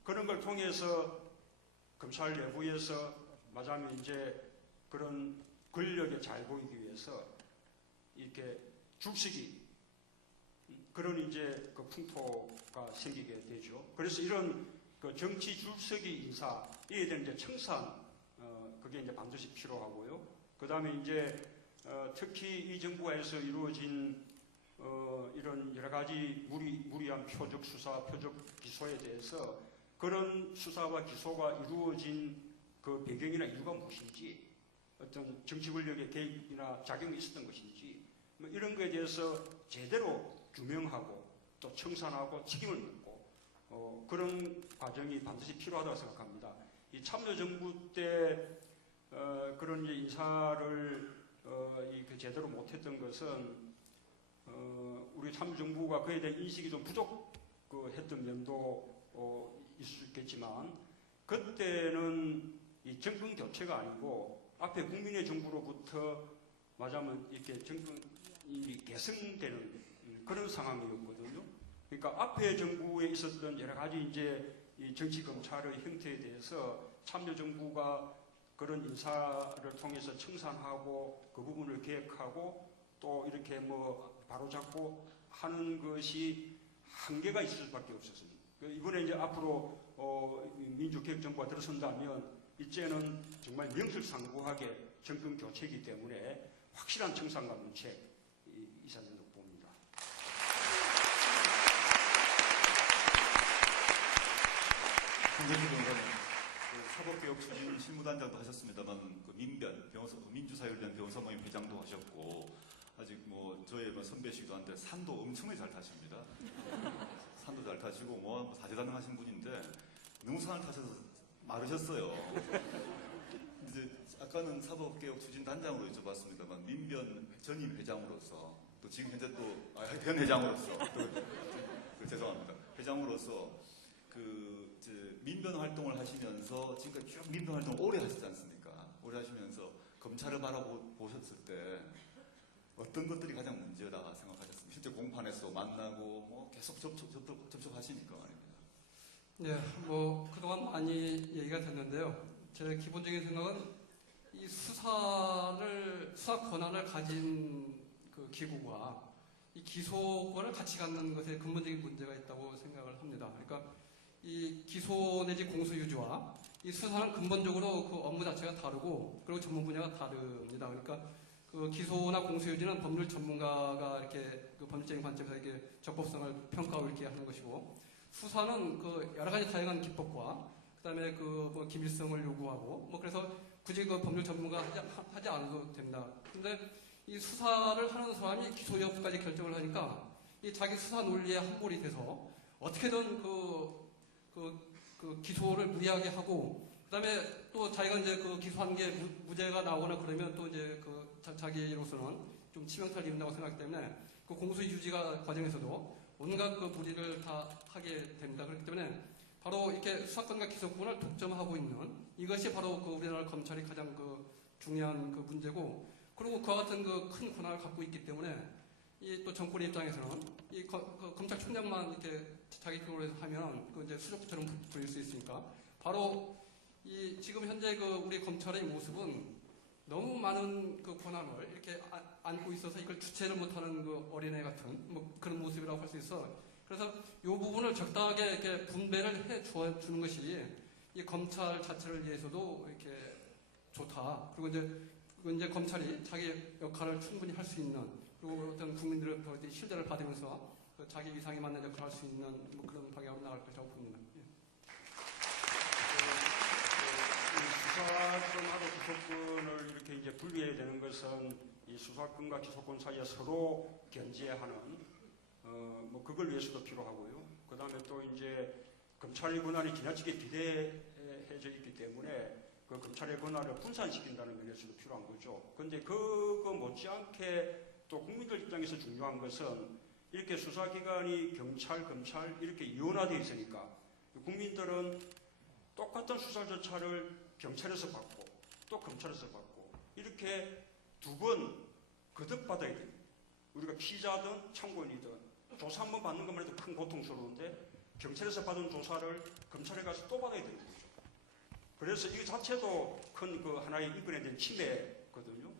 그런 걸 통해서 검찰 내부에서 맞으면 이제 그런 권력에 잘 보이기 위해서 이렇게 줄서기, 그런 이제 그 풍토가 생기게 되죠. 그래서 이런 그 정치 줄서기 인사에 대한 이제 청산, 그게 이제 반드시 필요하고요. 그 다음에 이제 특히 이 정부에서 이루어진 이런 여러 가지 무리한 표적 수사, 표적 기소에 대해서 그런 수사와 기소가 이루어진 그 배경이나 이유가 무엇인지, 어떤 정치 권력의 개입이나 작용이 있었던 것인지, 뭐 이런 것에 대해서 제대로 규명하고 또 청산하고 책임을 묻고 그런 과정이 반드시 필요하다고 생각합니다. 이 참여정부 때 그런 이제 인사를 제대로 못했던 것은 우리 참여정부가 그에 대한 인식이 좀 부족했던 면도 있을 수 있겠지만, 그때는 이 정권 교체가 아니고 앞에 국민의 정부로부터 맞으면 이렇게 정권이 계승되는 그런 상황이었거든요. 그러니까 앞에 정부에 있었던 여러 가지 이제 이 정치 검찰의 형태에 대해서 참여정부가 그런 인사를 통해서 청산하고 그 부분을 계획하고 또 이렇게 뭐 바로잡고 하는 것이 한계가 있을 수밖에 없었습니다. 이번에 이제 앞으로 민주개혁정부가 들어선다면 이제는 정말 명실상부하게 정권 교체이기 때문에 확실한 청산과 문책 이사진다고 봅니다. 김대중 변호사님, 사법개혁 추진 실무단장도 하셨습니다만 민변 민주사회를 변호사 모임 회장도 하셨고, 아직 뭐 저의 선배시기도 한데 산도 엄청나게 잘 타십니다. 산도 잘 타시고 뭐 다재다능하신 분인데 너무 산을 타셔서 마르셨어요. 이제 아까는 사법개혁 추진단장으로 여쭤봤습니다만 민변 전임 회장으로서 또 지금 현재 또 현 회장으로서 죄송합니다. 회장으로서 민변 활동을 하시면서 지금까지 쭉 민변 활동을 오래 하시지 않습니까? 오래 하시면서 검찰을 바라보셨을 때 어떤 것들이 가장 문제다 생각하셨습니까? 실제 공판에서 만나고 뭐 계속 접촉하시니까 말입니다. 네, 뭐 그동안 많이 얘기가 됐는데요. 제 기본적인 생각은 이 수사 권한을 가진 그 기구가 이 기소권을 같이 갖는 것에 근본적인 문제가 있다고 생각을 합니다. 그러니까 이 기소 내지 공소 유지와 이 수사는 근본적으로 그 업무 자체가 다르고 그리고 전문 분야가 다릅니다. 그러니까 그 기소나 공소 유지는 법률 전문가가 이렇게 그 법률적인 관점에서 이렇게 적법성을 평가하고 이렇게 하는 것이고, 수사는 그 여러 가지 다양한 기법과 그다음에 그 뭐 기밀성을 요구하고 뭐 그래서 굳이 그 법률 전문가 하지 않아도 됩니다. 근데 이 수사를 하는 사람이 기소 여부까지 결정을 하니까 이 자기 수사 논리에 함몰이 돼서 어떻게든 그 기소를 무리하게 하고, 그다음에 또 자기가 이제 그 기소한 게 무죄가 나오거나 그러면 또 이제 그 자기로서는 좀 치명타를 입는다고 생각하기 때문에 그 공소 유지가 과정에서도 온갖 그 무리를 다 하게 됩니다. 그렇기 때문에 바로 이렇게 수사권과 기소권을 독점하고 있는 이것이 바로 그 우리나라 검찰이 가장 그 중요한 그 문제고, 그리고 그와 같은 그 큰 권한을 갖고 있기 때문에 이 또 정권 입장에서는 이 검찰총장만 이렇게 자기 쪽으로 해서 하면 그 이제 수족처럼 부릴 수 있으니까 바로 이 지금 현재 그 우리 검찰의 모습은 너무 많은 그 권한을 이렇게 안고 있어서 이걸 주체를 못하는 그 어린애 같은 뭐 그런 모습이라고 할 수 있어. 그래서 이 부분을 적당하게 이렇게 분배를 해 주는 것이 이 검찰 자체를 위해서도 이렇게 좋다. 그리고 이제 검찰이 자기 역할을 충분히 할 수 있는 그리고 어떤 국민들의 신뢰를 받으면서 그 자기 위상에 맞는 역할을 할 수 있는 뭐 그런 방향으로 나갈 것이라고 봅니다. 예. 수사권하고 기소권을 이렇게 이제 분리해야 되는 것은 이 수사권과 기소권 사이에 서로 견제하는 뭐 그걸 위해서도 필요하고요. 그 다음에 또 이제 검찰의 권한이 지나치게 비대해져 있기 때문에 그 검찰의 권한을 분산시킨다는 면에서도 필요한 거죠. 그런데 그거 못지않게 또 국민들 입장에서 중요한 것은 이렇게 수사기관이 경찰, 검찰 이렇게 이원화되어 있으니까 국민들은 똑같은 수사 절차를 경찰에서 받고 또 검찰에서 받고 이렇게 두 번 거듭받아야 됩니다. 우리가 피자든 참고인이든 조사 한 번 받는 것만 해도 큰 고통스러운데 경찰에서 받은 조사를 검찰에 가서 또 받아야 되는 거죠. 그래서 이 자체도 큰 그 하나의 인권에 대한 침해거든요.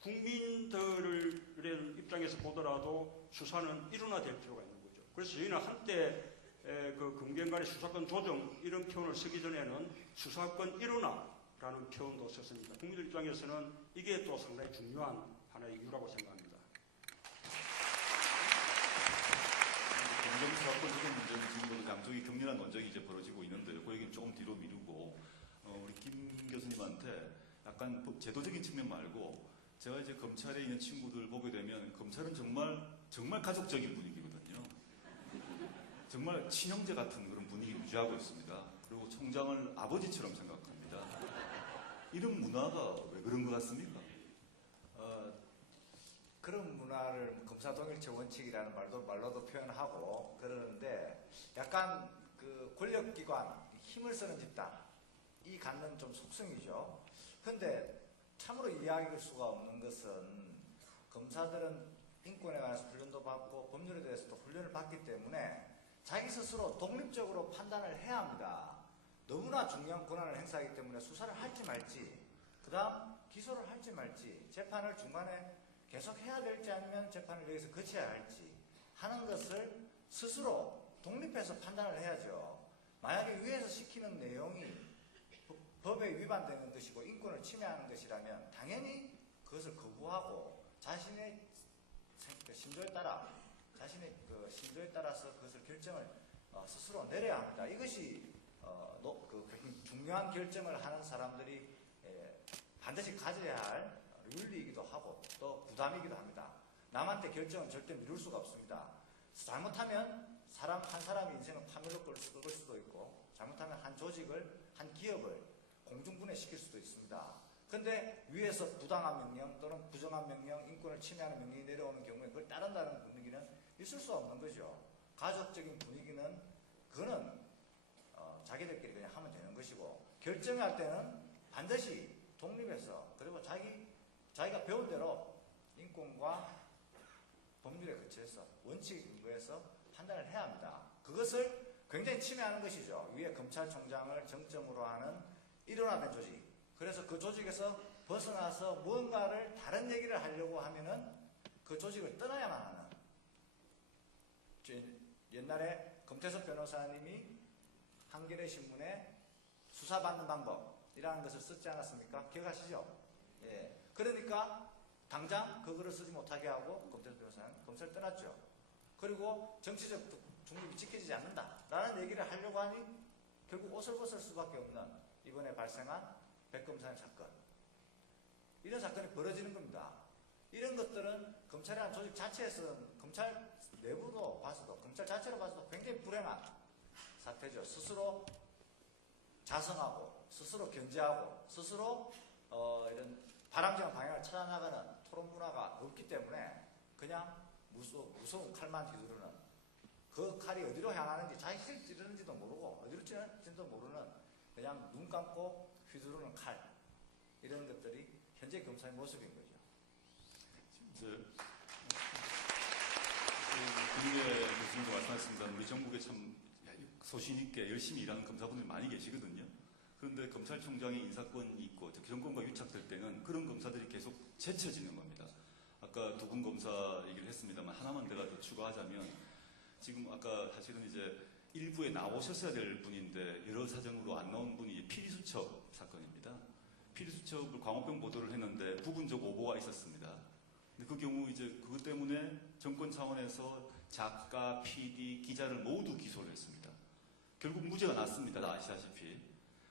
국민들의 입장에서 보더라도 수사는 일원화될 필요가 있는 거죠. 그래서 저희는 한때 그 검경간의 수사권 조정 이런 표현을 쓰기 전에는 수사권 일원화라는 표현도 썼습니다. 국민들 입장에서는 이게 또 상당히 중요한 하나의 이유라고 생각합니다. 검경수사권 조정 문제는 지금도 양쪽이 격렬한 논쟁이 이제 벌어지고 있는데 그 얘기는 조금 뒤로 미루고 우리 김 교수님한테 약간 제도적인 측면 말고 제가 이제 검찰에 있는 친구들 보게 되면 검찰은 정말 가족적인 분위기거든요. 정말 친형제 같은 그런 분위기를 유지하고 있습니다. 그리고 총장을 아버지처럼 생각합니다. 이런 문화가 왜 그런 것 같습니까? 그런 문화를 검사 동일체 원칙이라는 말로도 표현하고 그러는데 약간 그 권력기관, 힘을 쓰는 집단 이 갖는 좀 속성이죠. 그런데 참으로 이해할 수가 없는 것은 검사들은 인권에 관해서 훈련도 받고 법률에 대해서도 훈련을 받기 때문에 자기 스스로 독립적으로 판단을 해야 합니다. 너무나 중요한 권한을 행사하기 때문에 수사를 할지 말지, 그 다음 기소를 할지 말지, 재판을 중간에 계속 해야 될지 아니면 재판을 여기서 거쳐야 할지 하는 것을 스스로 독립해서 판단을 해야죠. 만약에 위에서 시키는 내용이 법에 위반되는 것이고 인권을 침해하는 것이라면 당연히 그것을 거부하고 자신의 심조에 따라서 그것을 결정을 스스로 내려야 합니다. 이것이 중요한 결정을 하는 사람들이 반드시 가져야 할 윤리이기도 하고 또 부담이기도 합니다. 남한테 결정은 절대 미룰 수가 없습니다. 잘못하면 한 사람의 인생을 파멸로 끌 수도 있고 잘못하면 한 조직을, 한 기업을 공중분해시킬 수도 있습니다. 그런데 위에서 부당한 명령 또는 부정한 명령, 인권을 침해하는 명령이 내려오는 경우에 그걸 따른다는 분위기는 있을 수 없는 거죠. 가족적인 분위기는 그거는 자기들끼리 그냥 하면 되는 것이고 결정할 때는 반드시 독립해서 그리고 자기가 배운 대로 인권과 법률에 거쳐서 원칙에 근거해서 판단을 해야 합니다. 그것을 굉장히 침해하는 것이죠. 위에 검찰총장을 정점으로 하는 일원화된 조직. 그래서 그 조직에서 벗어나서 무언가를 다른 얘기를 하려고 하면은 그 조직을 떠나야만 하는. 옛날에 검태섭 변호사님이 한겨레 신문에 수사받는 방법이라는 것을 썼지 않았습니까? 기억하시죠? 예. 그러니까 당장 그거를 쓰지 못하게 하고 검태섭 변호사는 검사를 떠났죠. 그리고 정치적 중립이 지켜지지 않는다라는 얘기를 하려고 하니 결국 옷을 벗을 수밖에 없는 이번에 발생한 백검사님 사건. 이런 사건이 벌어지는 겁니다. 이런 것들은 검찰이라는 조직 자체에서는 검찰 내부로 봐서도 검찰 자체로 봐서도 굉장히 불행한 사태죠. 스스로 자성하고 스스로 견제하고 스스로 이런 바람직한 방향을 찾아나가는 토론 문화가 없기 때문에 그냥 무서운 칼만 휘두르는 그 칼이 어디로 향하는지 자기를 찌르는지도 모르고 어디로 찌르는지도 모르는 그냥 눈 감고 휘두르는 칼 이런 것들이 현재 검사의 모습인 거죠. 그렇습니다. 우리 전국에 참 소신 있게 열심히 일하는 검사분들이 많이 계시거든요. 그런데 검찰총장의 인사권이 있고 정권과 유착될 때는 그런 검사들이 계속 제쳐지는 겁니다. 아까 두 분 검사 얘기를 했습니다만 하나만 내가 더 추가하자면 지금 아까 사실은 이제 일부에 나오셨어야 될 분인데 여러 사정으로 안 나온 분이 피리수첩 사건입니다. 피리수첩을 광우병 보도를 했는데 부분적 오보가 있었습니다. 근데 그 경우 이제 그것 때문에 정권 차원에서 작가, PD, 기자를 모두 기소를 했습니다. 결국 무죄가 났습니다. 다 아시다시피.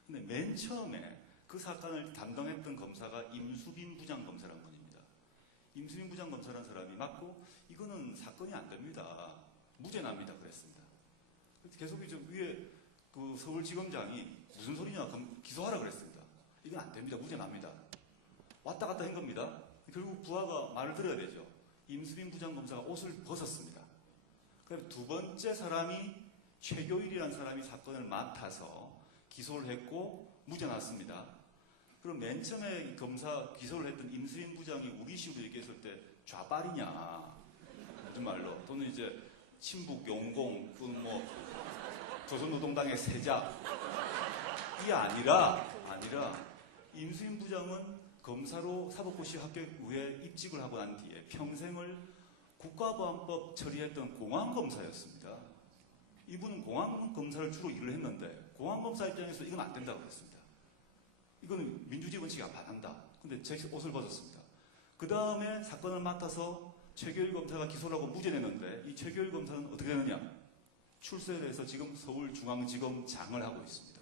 근데 맨 처음에 그 사건을 담당했던 검사가 임수빈 부장검사라는 분입니다. 임수빈 부장검사라는 사람이 맞고 이거는 사건이 안 됩니다. 무죄 납니다. 그랬습니다. 계속 이제 위에 그 서울지검장이 무슨 소리냐 기소하라 그랬습니다. 이건 안 됩니다. 무죄 납니다. 왔다 갔다 한 겁니다. 결국 부하가 말을 들어야 되죠. 임수빈 부장검사가 옷을 벗었습니다. 그럼 두 번째 사람이 최교일이라는 사람이 사건을 맡아서 기소를 했고 무죄 났습니다. 그럼 맨 처음에 검사 기소를 했던 임수빈 부장이 우리 식으로 얘기했을 때 좌빨이냐 무슨 말로 또는 이제 친북 용공 또는 뭐 조선노동당의 세자 이 아니라 임수빈 부장은 검사로 사법고시 합격 후에 입직을 하고 난 뒤에 평생을 국가보안법 처리했던 공안검사였습니다. 이분은 공안검사를 주로 일을 했는데 공안검사 입장에서 이건 안 된다고 했습니다. 이거는 민주주의 원칙이 안 한다. 근데 제 옷을 벗었습니다. 그 다음에 사건을 맡아서 최교일 검사가 기소를 하고 무죄 냈는데 이 최교일 검사는 어떻게 되느냐? 출세를 해서 지금 서울중앙지검장을 하고 있습니다.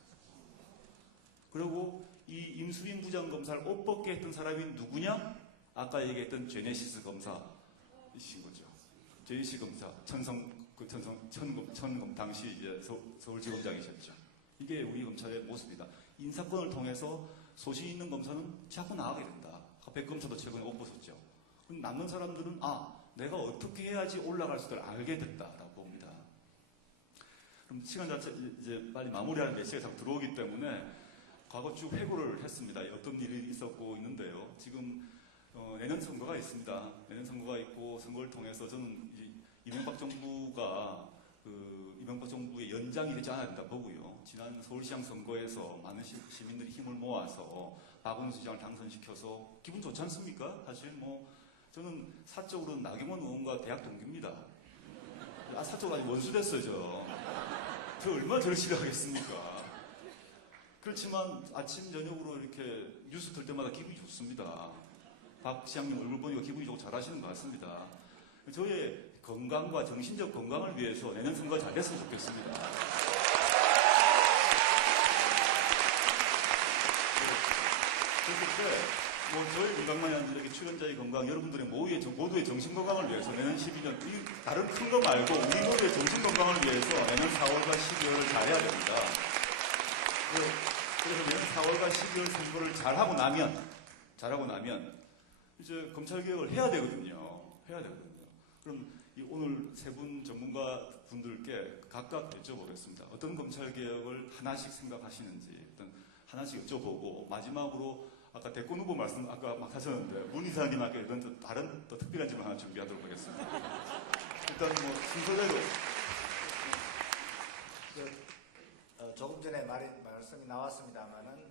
그리고 이 임수빈 부장검사를 옷 벗게 했던 사람이 누구냐? 아까 얘기했던 제네시스 검사이신 거죠. 제네시스 검사, 천검 당시 이제 서울지검장이셨죠. 이게 우리 검찰의 모습이다. 인사권을 통해서 소신 있는 검사는 자꾸 나가게 된다. 백검사도 최근에 옷 벗었죠. 남는 사람들은 내가 어떻게 해야지 올라갈 수를 알게 됐다라고 봅니다. 그럼 시간 자체 이제 빨리 마무리하는 메시지가 자꾸 들어오기 때문에 과거 쭉 회고를 했습니다. 어떤 일이 있었고 있는데요. 지금 내년 선거가 있습니다. 내년 선거가 있고 선거를 통해서 저는 이명박 정부가 이명박 정부의 연장이 되지 않아야 된다 보고요. 지난 서울시장 선거에서 많은 시민들이 힘을 모아서 박원순 시장을 당선시켜서 기분 좋지 않습니까? 사실 저는 사적으로는 나경원 의원과 대학 동기입니다. 사적으로 아직 원수됐어요, 저 얼마나 저를 싫어하겠습니까? 그렇지만 아침 저녁으로 이렇게 뉴스 틀 때마다 기분이 좋습니다. 박 시장님 얼굴 보니까 기분이 좋고 잘하시는 것 같습니다. 저의 건강과 정신적 건강을 위해서 내년 선거가 잘 됐으면 좋겠습니다. 그랬을 때 저의 건강만이 아니라 이렇게 출연자의 건강, 여러분들의 모두의 정신 건강을 위해서 내년 12년 다른 큰 거 말고 우리 모두의 정신 건강을 위해서 내년 4월과 12월을 잘해야 됩니다. 그래서 내년 4월과 12월 선거를 잘하고 나면 이제 검찰 개혁을 해야 되거든요. 그럼 오늘 세 분 전문가 분들께 각각 여쭤보겠습니다. 어떤 검찰 개혁을 하나씩 생각하시는지 하나씩 여쭤보고 마지막으로 아까 대권 후보 말씀 아까 막 하셨는데 문 이사님께 이런 다른 또 특별한 질문 하나 준비하도록 하겠습니다. 일단 순서대로 조금 전에 말씀이 나왔습니다만은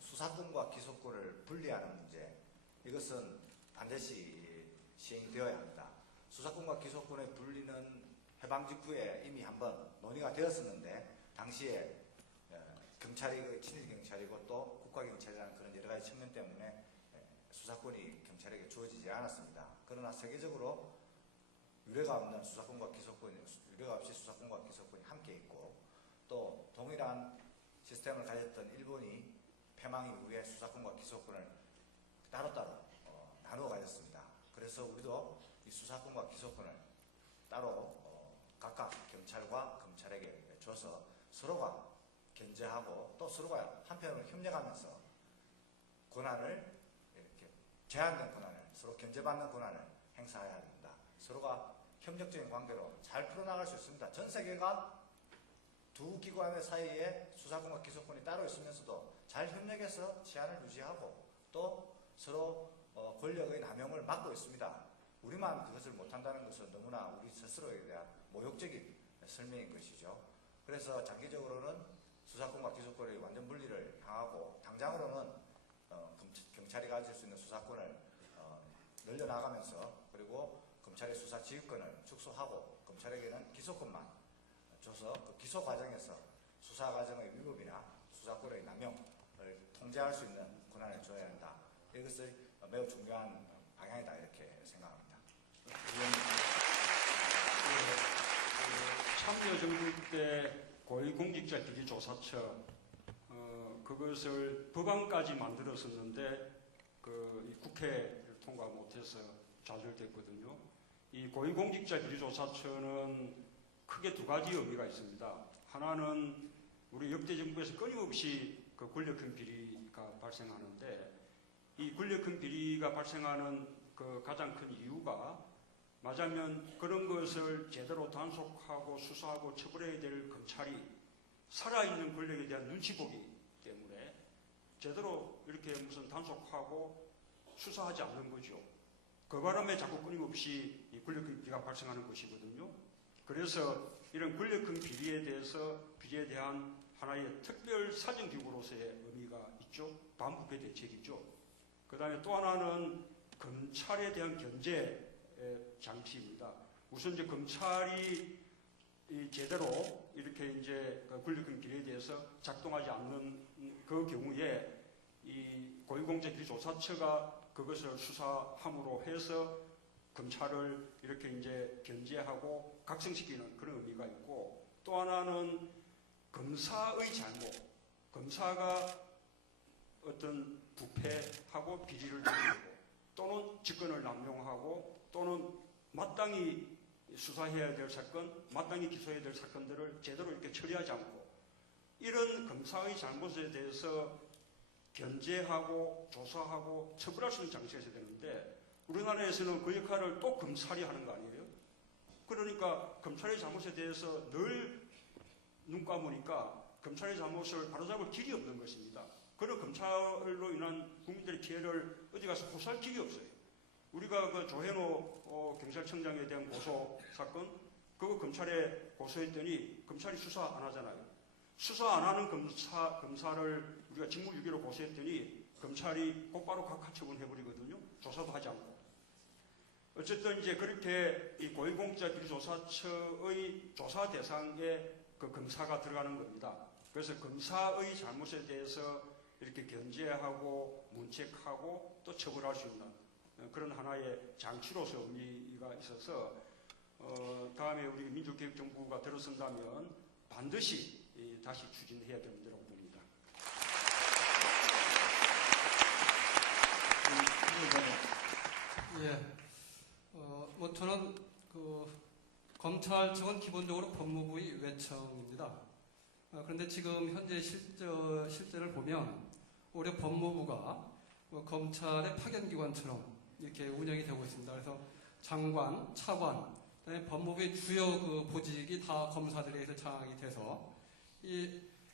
수사권과 기소권을 분리하는 문제 이것은 반드시 시행되어야 합니다. 수사권과 기소권의 분리는 해방 직후에 이미 한번 논의가 되었었는데 당시에 경찰이 친일 경찰이고 또 국가경찰이라는 그런 여러 가지 측면 때문에 수사권이 경찰에게 주어지지 않았습니다. 그러나 세계적으로 유례가 없이 수사권과 기소권이 함께 있고 또 동일한 시스템을 가졌던 일본이 패망 이후에 수사권과 기소권을 따로따로 나누어 가졌습니다. 그래서 우리도 이 수사권과 기소권을 따로 각각 경찰과 검찰에게 줘서 서로가 견제하고 또 서로가 한편으로 협력하면서 권한을 이렇게 제한된 권한을 서로 견제받는 권한을 행사해야 됩니다. 서로가 협력적인 관계로 잘 풀어나갈 수 있습니다. 전 세계가 두 기관의 사이에 수사권과 기소권이 따로 있으면서도 잘 협력해서 치안을 유지하고 또 서로 권력의 남용을 막고 있습니다. 우리만 그것을 못한다는 것은 너무나 우리 스스로에 대한 모욕적인 설명인 것이죠. 그래서 장기적으로는 수사권과 기소권의 완전 분리를 향하고 당장으로는 경찰이 가질 수 있는 수사권을 늘려나가면서 그리고 검찰의 수사 지휘권을 축소하고 검찰에게는 기소권만 줘서 그 기소 과정에서 수사 과정의 위법이나 수사권의 남용을 통제할 수 있는 권한을 줘야 한다. 이것을 매우 중요한 방향이다 이렇게 생각합니다. 참여정부 때 고위공직자 비리조사처 그것을 법안까지 만들었었는데 이 국회를 통과 못해서 좌절됐거든요. 이 고위공직자 비리조사처는 크게 두 가지 의미가 있습니다. 하나는 우리 역대 정부에서 끊임없이 그 권력형 비리가 발생하는데 이 권력형 비리가 발생하는 그 가장 큰 이유가 맞으면 그런 것을 제대로 단속하고 수사하고 처벌해야 될 검찰이 살아있는 권력에 대한 눈치 보기 때문에 제대로 이렇게 무슨 단속하고 수사하지 않는 거죠. 그 바람에 자꾸 끊임없이 이 권력형 비리가 발생하는 것이거든요. 그래서 이런 권력형 비리에 대한 하나의 특별 사정기구로서의 의미가 있죠. 반부패 대책이죠. 그 다음에 또 하나는 검찰에 대한 견제 장치입니다. 우선 이제 검찰이 제대로 이렇게 이제 그 권력형 비리에 대해서 작동하지 않는 그 경우에 이 고위공직비리조사처가 그것을 수사함으로 해서 검찰을 이렇게 이제 견제하고 각성시키는 그런 의미가 있고 또 하나는 검사의 잘못, 검사가 어떤 부패하고 비리를 저지르고 또는 직권을 남용하고 또는 마땅히 수사해야 될 사건, 마땅히 기소해야 될 사건들을 제대로 이렇게 처리하지 않고 이런 검사의 잘못에 대해서 견제하고 조사하고 처벌할 수 있는 장치가 있어야 되는데 우리나라에서는 그 역할을 또 검찰이 하는 거 아니에요? 그러니까 검찰의 잘못에 대해서 늘 눈 감으니까 검찰의 잘못을 바로잡을 길이 없는 것입니다. 그런 검찰로 인한 국민들의 피해를 어디 가서 호소할 길이 없어요. 우리가 그 조현호 경찰청장에 대한 고소 사건, 그거 검찰에 고소했더니 검찰이 수사 안 하잖아요. 수사 안 하는 검사를 우리가 직무유기로 고소했더니 검찰이 곧바로 각하처분해버리거든요. 조사도 하지 않고. 어쨌든 이제 그렇게 이 고위공직자 비리조사처의 조사 대상에 그 검사가 들어가는 겁니다. 그래서 검사의 잘못에 대해서 이렇게 견제하고 문책하고 또 처벌할 수 있는 그런 하나의 장치로서 의미가 있어서 다음에 우리 민주개혁정부가 들어선다면 반드시 다시 추진해야 될 문제라고 봅니다. 뭐 저는 검찰청은 기본적으로 법무부의 외청입니다. 그런데 지금 현재 실제를 보면 올해 법무부가 검찰의 파견기관처럼 이렇게 운영이 되고 있습니다. 그래서 장관, 차관, 그다음에 법무부의 주요 그 보직이 다 검사들에 의해서 장악이 돼서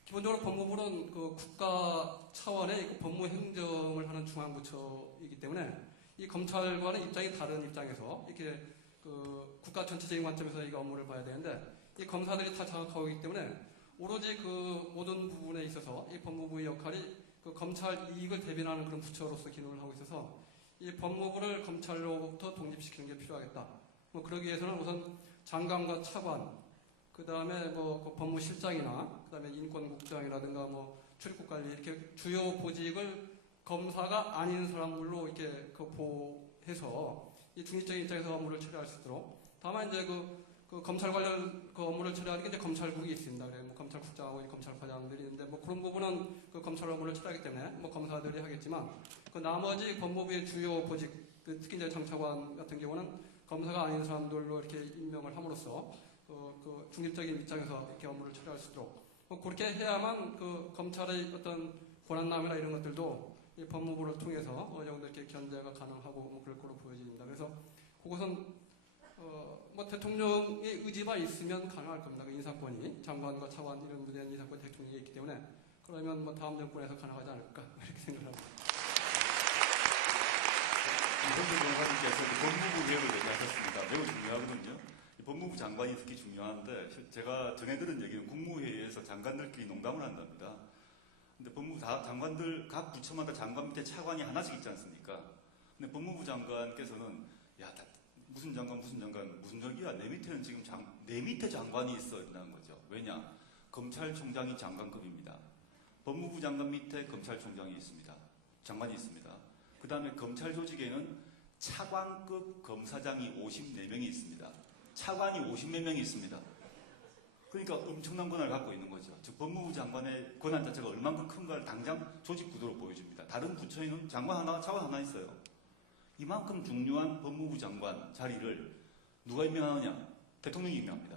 기본적으로 법무부는 그 국가 차원의 그 법무 행정을 하는 중앙부처이기 때문에 이 검찰과는 입장이 다른 입장에서 이렇게 그 국가 전체적인 관점에서 이 업무를 봐야 되는데 이 검사들이 다 장악하고 있기 때문에 오로지 그 모든 부분에 있어서 이 법무부의 역할이 그 검찰 이익을 대변하는 그런 부처로서 기능을 하고 있어서 이 법무부를 검찰로부터 독립시키는 게 필요하겠다. 뭐 그러기 위해서는 우선 장관과 차관, 그 다음에 뭐 그 법무실장이나 그 다음에 인권국장이라든가 뭐 출입국관리 이렇게 주요 보직을 검사가 아닌 사람들로 이렇게 보해서 이 중립적인 입장에서 업무를 처리할 수 있도록 다만 이제 그 검찰 관련 그 업무를 처리하는 게 이제 검찰국이 있습니다. 그래 뭐 검찰국장하고 검찰과장들이 있는데 뭐 그런 부분은 그 검찰 업무를 처리하기 때문에 뭐 검사들이 하겠지만 그 나머지 법무부의 주요 보직 특히 이제 장차관 같은 경우는 검사가 아닌 사람들로 이렇게 임명을 함으로써 그 중립적인 입장에서 이렇게 업무를 처리할 수 있도록 뭐 그렇게 해야만 그 검찰의 어떤 권한남이나 이런 것들도 이 법무부를 통해서 어느 정도 이렇게 견제가 가능하고 뭐 그럴 거로 보여집니다. 그래서 그것은 뭐 대통령의 의지가 있으면 가능할 겁니다. 그 인사권이 장관과 차관 이런 분에 대한 인사권이 대통령에 있기 때문에 그러면 뭐 다음 정권에서 가능하지 않을까 이렇게 생각합니다. 이성재 변호사님께서 법무부 개혁을 얘기하셨습니다. 매우 중요하거든요. 이 법무부 장관이 특히 중요한데 제가 전해 들은 얘기는 국무회의에서 장관들끼리 농담을 한답니다. 근데 법무부 장관들 각 부처마다 장관 밑에 차관이 하나씩 있지 않습니까? 근데 법무부 장관께서는 야 무슨 장관 무슨 적이야 내 밑에는 지금 내 밑에 장관이 있어 이런다는 거죠. 왜냐? 검찰총장이 장관급입니다. 법무부 장관 밑에 검찰총장이 있습니다. 장관이 있습니다. 그 다음에 검찰 조직에는 차관급 검사장이 54명이 있습니다. 차관이 50몇 명이 있습니다. 그러니까 엄청난 권한을 갖고 있는 거죠. 즉 법무부 장관의 권한 자체가 얼만큼 큰가를 당장 조직 구도로 보여줍니다. 다른 부처에는 장관 하나, 차관 하나 있어요. 이만큼 중요한 법무부 장관 자리를 누가 임명하느냐? 대통령이 임명합니다.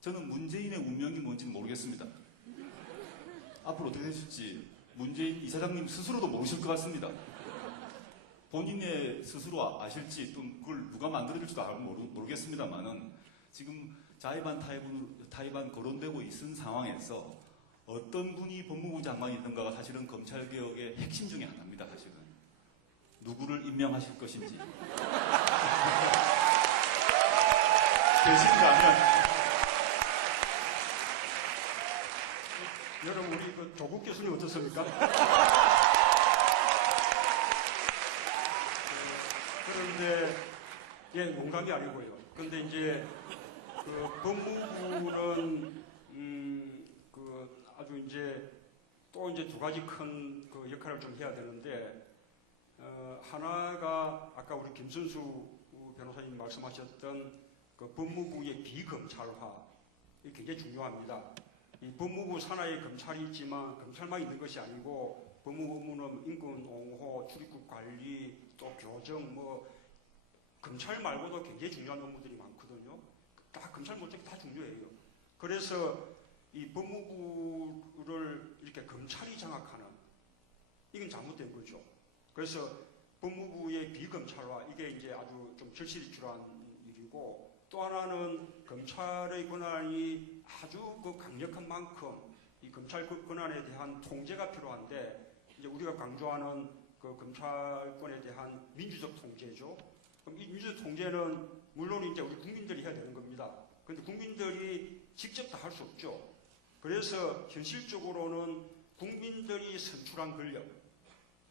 저는 문재인의 운명이 뭔지는 모르겠습니다. 앞으로 어떻게 되실지 문재인 이사장님 스스로도 모르실 것 같습니다. 본인의 스스로 아실지 또 그걸 누가 만들어줄지도 모르겠습니다만은 지금 자의반 거론되고 있는 상황에서 어떤 분이 법무부 장관이 있는가가 사실은 검찰개혁의 핵심 중에 하나입니다. 사실은 누구를 임명하실 것인지 되신다면 여러분 우리 그 조국 교수님 어떻습니까? 그런데 예 농담이 아니고요. 근데 이제 그 법무부는 그 아주 이제 또 이제 두 가지 큰 그 역할을 좀 해야 되는데 하나가 아까 우리 김순수 변호사님 말씀하셨던 그 법무부의 비검찰화 이게 굉장히 중요합니다. 이 법무부 산하에 검찰이 있지만 검찰만 있는 것이 아니고 법무부 업무는 인권 옹호, 출입국 관리, 또 교정 뭐 검찰 말고도 굉장히 중요한 업무들이 많거든요. 다 검찰 못지않게 다 중요해요. 그래서 이 법무부를 이렇게 검찰이 장악하는 이건 잘못된 거죠. 그래서 법무부의 비검찰화 이게 이제 아주 좀 절실출한 일이고 또 하나는 검찰의 권한이 아주 그 강력한 만큼 이 검찰 권한에 대한 통제가 필요한데 이제 우리가 강조하는 그 검찰권에 대한 민주적 통제죠. 그럼 이 민주적 통제는 물론 이제 우리 국민들이 해야 되는 겁니다. 그런데 국민들이 직접 다 할 수 없죠. 그래서 현실적으로는 국민들이 선출한 권력,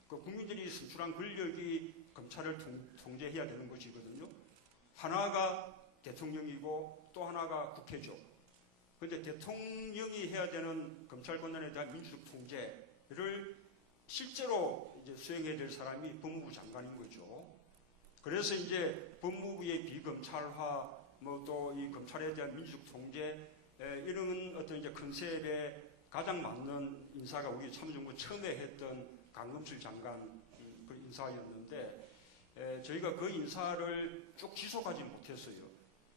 그 국민들이 선출한 권력이 검찰을 통제해야 되는 것이거든요. 하나가 대통령이고 또 하나가 국회죠. 그런데 대통령이 해야 되는 검찰 권한에 대한 민주적 통제를 실제로 이제 수행해야 될 사람이 법무부 장관인 거죠. 그래서 이제 법무부의 비검찰화, 뭐 또 이 검찰에 대한 민주적 통제 이런 어떤 이제 컨셉에 가장 맞는 인사가 우리 참여정부 처음에 했던 강금실 장관 그 인사였는데 저희가 그 인사를 쭉 지속하지 못했어요.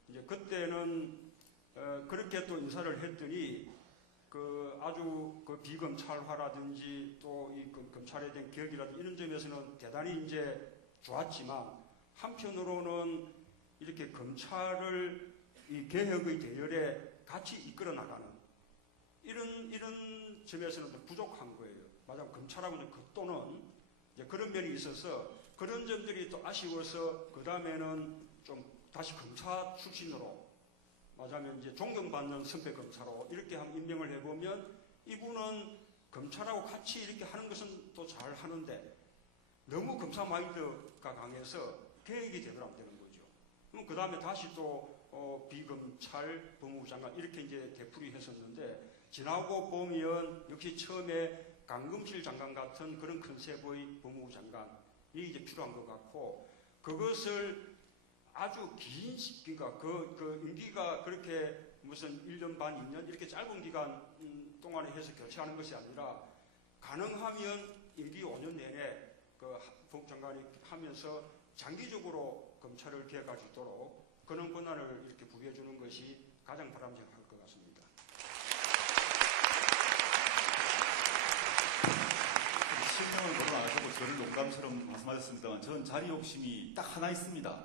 이제 그때는 그렇게 또 인사를 했더니 그 아주 그 비검찰화라든지 또 이 검찰에 대한 개혁이라든지 이런 점에서는 대단히 이제 좋았지만 한편으로는 이렇게 검찰을 이 개혁의 대열에 같이 이끌어 나가는 이런 점에서는 좀 부족한 거예요. 맞아, 검찰하고는 그 또는 이제 그런 면이 있어서 그런 점들이 또 아쉬워서 그 다음에는 좀 다시 검사 출신으로 맞아면 이제 존경받는 선배 검사로 이렇게 한번 임명을 해보면 이분은 검찰하고 같이 이렇게 하는 것은 또 잘 하는데 너무 검사 마인드가 강해서 개혁이 제대로 안 되는 거죠. 그럼 그 다음에 다시 또 비검찰 법무부 장관 이렇게 이제 되풀이했었는데 지나고 보면 역시 처음에 강금실 장관 같은 그런 컨셉의 법무부 장관이 이제 필요한 것 같고 그것을 아주 긴 그러니까 그 임기가 그렇게 무슨 1년 반, 2년 이렇게 짧은 기간 동안에 해서 교체하는 것이 아니라 가능하면 임기 5년 내내 그 법무부 장관이 하면서 장기적으로 검찰을 개혁할 수 있도록 그런 권한을 이렇게 부여해 주는 것이 가장 바람직할 것 같습니다. 실명을 거론 안 하고 저를 농담처럼 말씀하셨습니다만 저는 자리 욕심이 딱 하나 있습니다.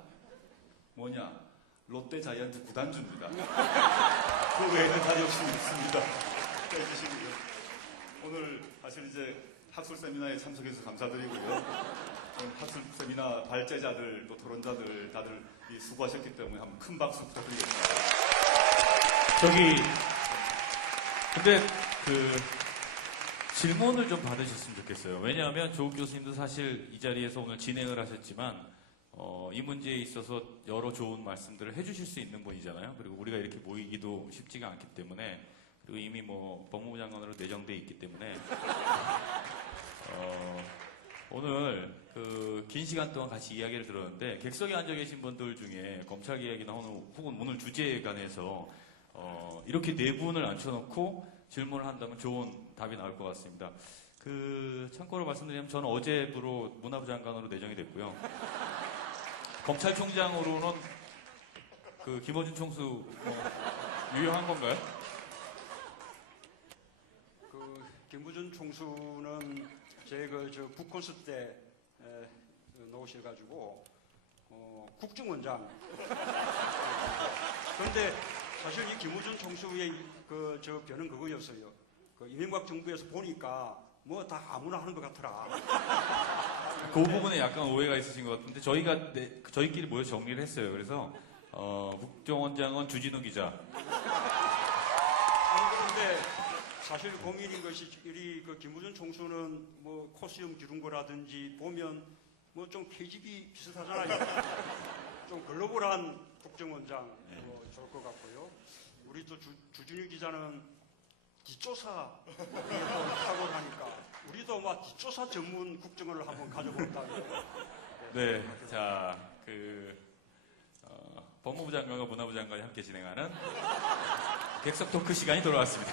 뭐냐? 롯데 자이언트 구단주입니다. 그 외에는 자리 욕심이 없습니다. 해주시고요. 오늘 사실 이제 학술 세미나에 참석해서 감사드리고요. 학습 세미나 발제자들 또 토론자들 다들 이 수고하셨기 때문에 한번 큰 박수 부탁드리겠습니다. 근데 질문을 좀 받으셨으면 좋겠어요. 왜냐하면 조국 교수님도 사실 이 자리에서 오늘 진행을 하셨지만 이 문제에 있어서 여러 좋은 말씀들을 해주실 수 있는 분이잖아요. 그리고 우리가 이렇게 모이기도 쉽지가 않기 때문에, 그리고 이미 뭐 법무부 장관으로 내정돼 있기 때문에 오늘 긴 시간 동안 같이 이야기를 들었는데, 객석에 앉아 계신 분들 중에 검찰 개혁이나 혹은 오늘 주제에 관해서 이렇게 네 분을 앉혀놓고 질문을 한다면 좋은 답이 나올 것 같습니다. 참고로 말씀드리면 저는 어제부로 문화부 장관으로 내정이 됐고요. 검찰총장으로는 김어준 총수 유효한 건가요? 김부준 총수는 제가 북 콘서트 때 나오셔가지고 국정원장. 그런데 사실 이 김부준 총수의 저 변은 그거였어요. 이명박 정부에서 보니까 뭐 다 아무나 하는 것 같더라. 그 부분에 약간 오해가 있으신 것 같은데, 저희끼리 모여서 정리를 했어요. 그래서 국정원장은 주진우 기자. 그런데 사실 고민인 것이 우리 김부준 총수는 뭐 코스염 기른 거라든지 보면 뭐 좀 KGB 비슷하잖아요. 좀 글로벌한 국정원장 좋을 것 같고요. 우리 또 주진우 기자는 뒷조사 탁월 하니까 우리도 막 뒷조사 전문 국정원을 한번 가져볼까요? 네, 자, 법무부 장관과 문화부 장관이 함께 진행하는 객석 토크 시간이 돌아왔습니다.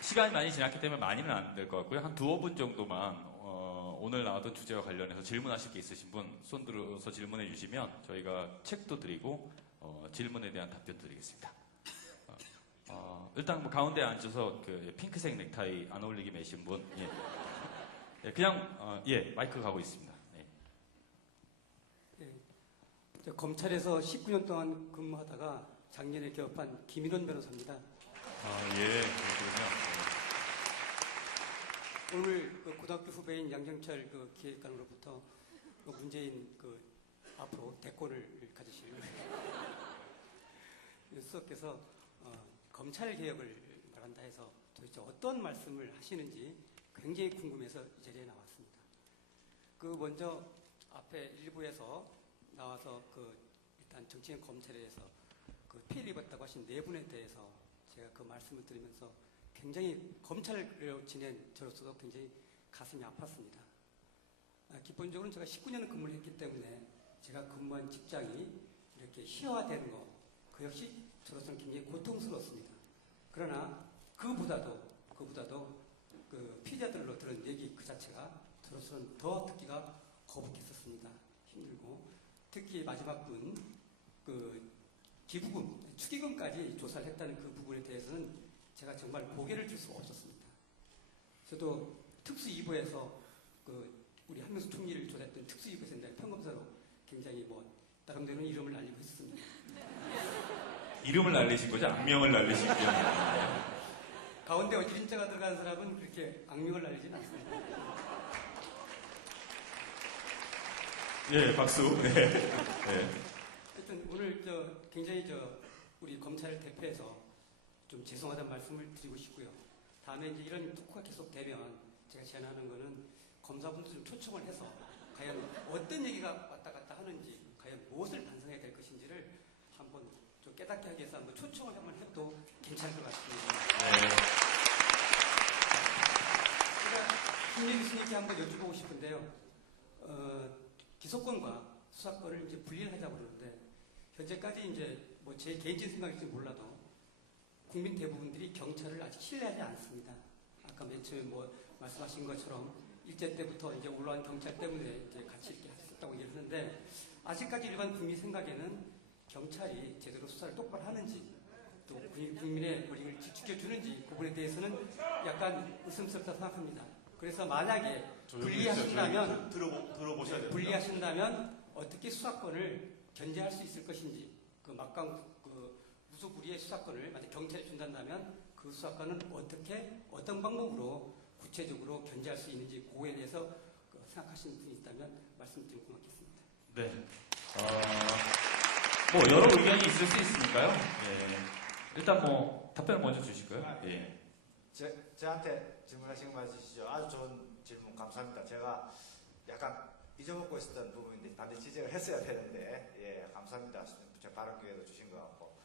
시간이 많이 지났기 때문에 많이는 안 될 것 같고요. 한 두어 분 정도만 오늘 나왔던 주제와 관련해서 질문하실 게 있으신 분 손 들어서 질문해 주시면 저희가 책도 드리고 질문에 대한 답변 드리겠습니다. 일단 뭐 가운데 앉아서 핑크색 넥타이 안 어울리게 매신 분, 예. 그냥 마이크 가고 있습니다. 네. 저 검찰에서 19년 동안 근무하다가 작년에 개업한 김인원 변호사입니다. 예, 그렇군요. 오늘 고등학교 후배인 양정철 기획관으로부터 문재인 앞으로 대권을 가지실 수석께서 검찰 개혁을 말한다 해서 도대체 어떤 말씀을 하시는지 굉장히 궁금해서 이 자리에 나왔습니다. 먼저 앞에 일부에서 나와서 일단 정치인 검찰에 대해서 피해를 입었다고 하신 네 분에 대해서 제가 말씀을 드리면서 굉장히 검찰로 지낸 저로서도 굉장히 가슴이 아팠습니다. 기본적으로 제가 19년 근무를 했기 때문에 제가 근무한 직장이 이렇게 희화화되는 거, 그 역시 저로서는 굉장히 고통스러웠습니다. 그러나 그보다도 피해자들로 들은 얘기 그 자체가 저로서는 더 듣기가 거북했었습니다. 힘들고, 특히 마지막 분 기부금, 축의금까지 조사를 했다는 그 부분에 대해서는 제가 정말 고개를 들 수가 없었습니다. 저도 특수 2부에서 우리 한명숙 총리를 조사했던 특수 2부에서 평검사로 굉장히 나름대로 이름을 날리고 있었습니다. 이름을 날리신 거죠? 악명을 날리신 거죠? 가운데 어지린자가 들어간 사람은 그렇게 악명을 날리진 않습니다. 예, 박수. 네. 하여튼 오늘 굉장히 우리 검찰을 대표해서 좀 죄송하다는 말씀을 드리고 싶고요. 다음에 이제 이런 토크가 계속 되면 제가 제안하는 거는 검사분들 좀 초청을 해서 과연 어떤 얘기가 왔다 갔다 하는지, 과연 무엇을 반성해야 될 것인지를 한번 좀 깨닫게 하기 위해서 한번 초청을 한번 해도 괜찮을 것 같습니다. 네. 제가 김예리 교수님께 한번 여쭤보고 싶은데요. 기소권과 수사권을 이제 분리를 하자고 그러는데, 현재까지 이제 제 개인적인 생각일지 몰라도 국민 대부분들이 경찰을 아직 신뢰하지 않습니다. 아까 맨 처음에 말씀하신 것처럼 일제 때부터 이제 올라온 경찰 때문에 이제 같이 이렇게 했다고 얘기했는데, 아직까지 일반 국민 생각에는 경찰이 제대로 수사를 똑바로 하는지, 또 국민의 권익을 지켜주는지 그 부분에 대해서는 약간 의심스럽다 생각합니다. 그래서 만약에 분리하신다면 들어보셔야 됩니다. 분리하신다면 어떻게 수사권을 견제할 수 있을 것인지, 막강 무소불위의 수사권을 만약 경찰이 준다면 그 수사권은 어떤 방법으로 구체적으로 견제할 수 있는지 그거에 대해서 생각하시는 분이 있다면 말씀드리면 고맙겠습니다. 네. 뭐 여러 의견이 있을 수 있으니까요. 예. 일단 뭐 답변을 먼저 주실까요? 예. 저한테 질문하신 거 맞으시죠? 아주 좋은 질문 감사합니다. 제가 약간 잊어먹고 있었던 부분인데 다들 지적을 했어야 되는데 예, 감사합니다. 제 발언 기회도 주신 것 같고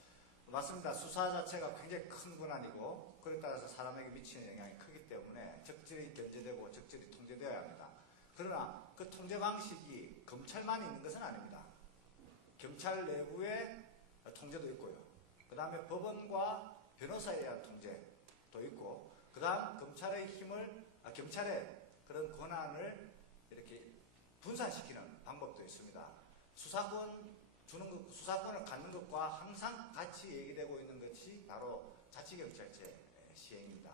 맞습니다. 수사 자체가 굉장히 큰 권한이고 그에 따라서 사람에게 미치는 영향이 크기 때문에 적절히 견제되고 적절히 통제되어야 합니다. 그러나 그 통제 방식이 검찰만 있는 것은 아닙니다. 경찰 내부의 통제도 있고요. 그 다음에 법원과 변호사에 대한 통제도 있고 그 다음 검찰의 힘을 경찰의 그런 권한을 이렇게 분산시키는 방법도 있습니다. 수사권을 갖는 것과 항상 같이 얘기되고 있는 것이 바로 자치경찰제 시행입니다.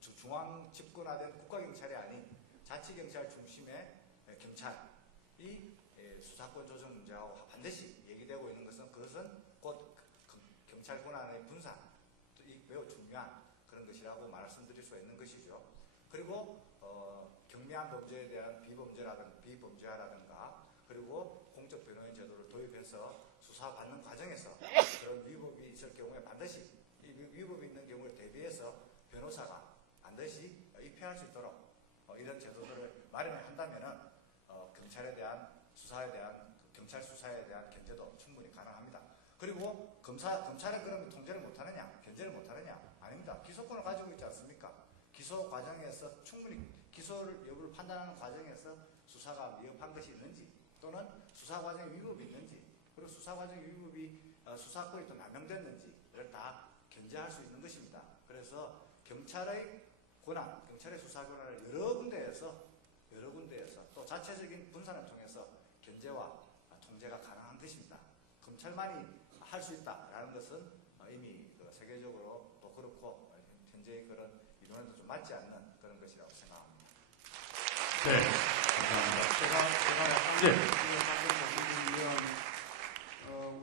중앙 집권화된 국가경찰이 아닌 자치경찰 중심의 경찰이 수사권 조정 문제하고 반드시 얘기되고 있는 것은 그것은 곧 경찰 권한의 분산, 매우 중요한 그런 것이라고 말씀드릴 수 있는 것이죠. 그리고 경미한 범죄에 대한 비범죄화라든가 그리고 공적 변호인 제도를 도입해서 수사받는 과정에서 그런 위법이 있을 경우에 반드시 이 위법이 있는 경우를 대비해서 변호사가 반드시 입회할 수 있도록 이런 제도들을 마련을 한다면은 경찰에 대한 수사에 대한 경찰 수사에 대한 견제도 충분히 가능합니다. 그리고 검찰은 그러면 통제를 못하느냐, 견제를 못하느냐? 아닙니다. 기소권을 가지고 있지 않습니까? 기소 과정에서 충분히 기소를 여부를 판단하는 과정에서 수사가 위협한 것이 있는지 또는 수사 과정에 위법이 있는지 그리고 수사 과정에 위법이 수사권이 또 남용됐는지를 다 견제할 수 있는 것입니다. 그래서 경찰의 권한, 경찰의 수사 권한을 여러 군데에서 또 자체적인 분산을 통해서 견제와 통제가 가능한 것입니다. 검찰만이 할 수 있다라는 것은 이미 세계적으로 또 그렇고 현재의 그런 이론에도 좀 맞지 않는 그런 것이라고 생각합니다. 네, 제가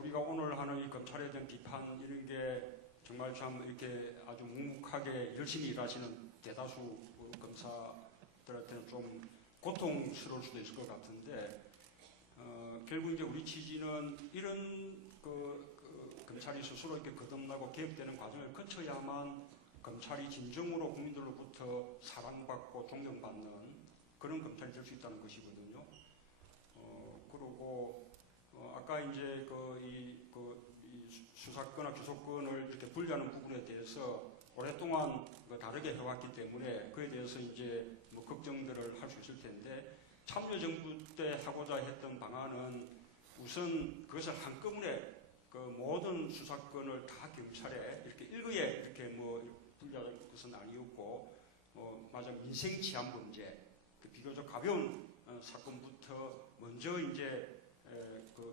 우리가 오늘 하는 이 검찰에 대한 비판 이런 게 정말 참 이렇게 아주 묵묵하게 열심히 일하시는 대다수 검사들한테는 좀 고통스러울 수도 있을 것 같은데 결국 이제 우리 취지는 이런 검찰이 스스로 이렇게 거듭나고 개혁되는 과정을 거쳐야만 검찰이 진정으로 국민들로부터 사랑받고 존경받는 그런 검찰이 될 수 있다는 것이거든요. 그리고 아까 이제 이 수사권과 기소권을 이렇게 분리하는 부분에 대해서 오랫동안 다르게 해왔기 때문에 그에 대해서 이제 뭐 걱정들을 할 수 있을 텐데 참여정부 때 하고자 했던 방안은 우선 그것을 한꺼번에 모든 수사권을 다 경찰에 이렇게 일거에 이렇게 뭐 분리하는 것은 아니었고 맞아 민생 치안 범죄 비교적 가벼운 사건부터 먼저 이제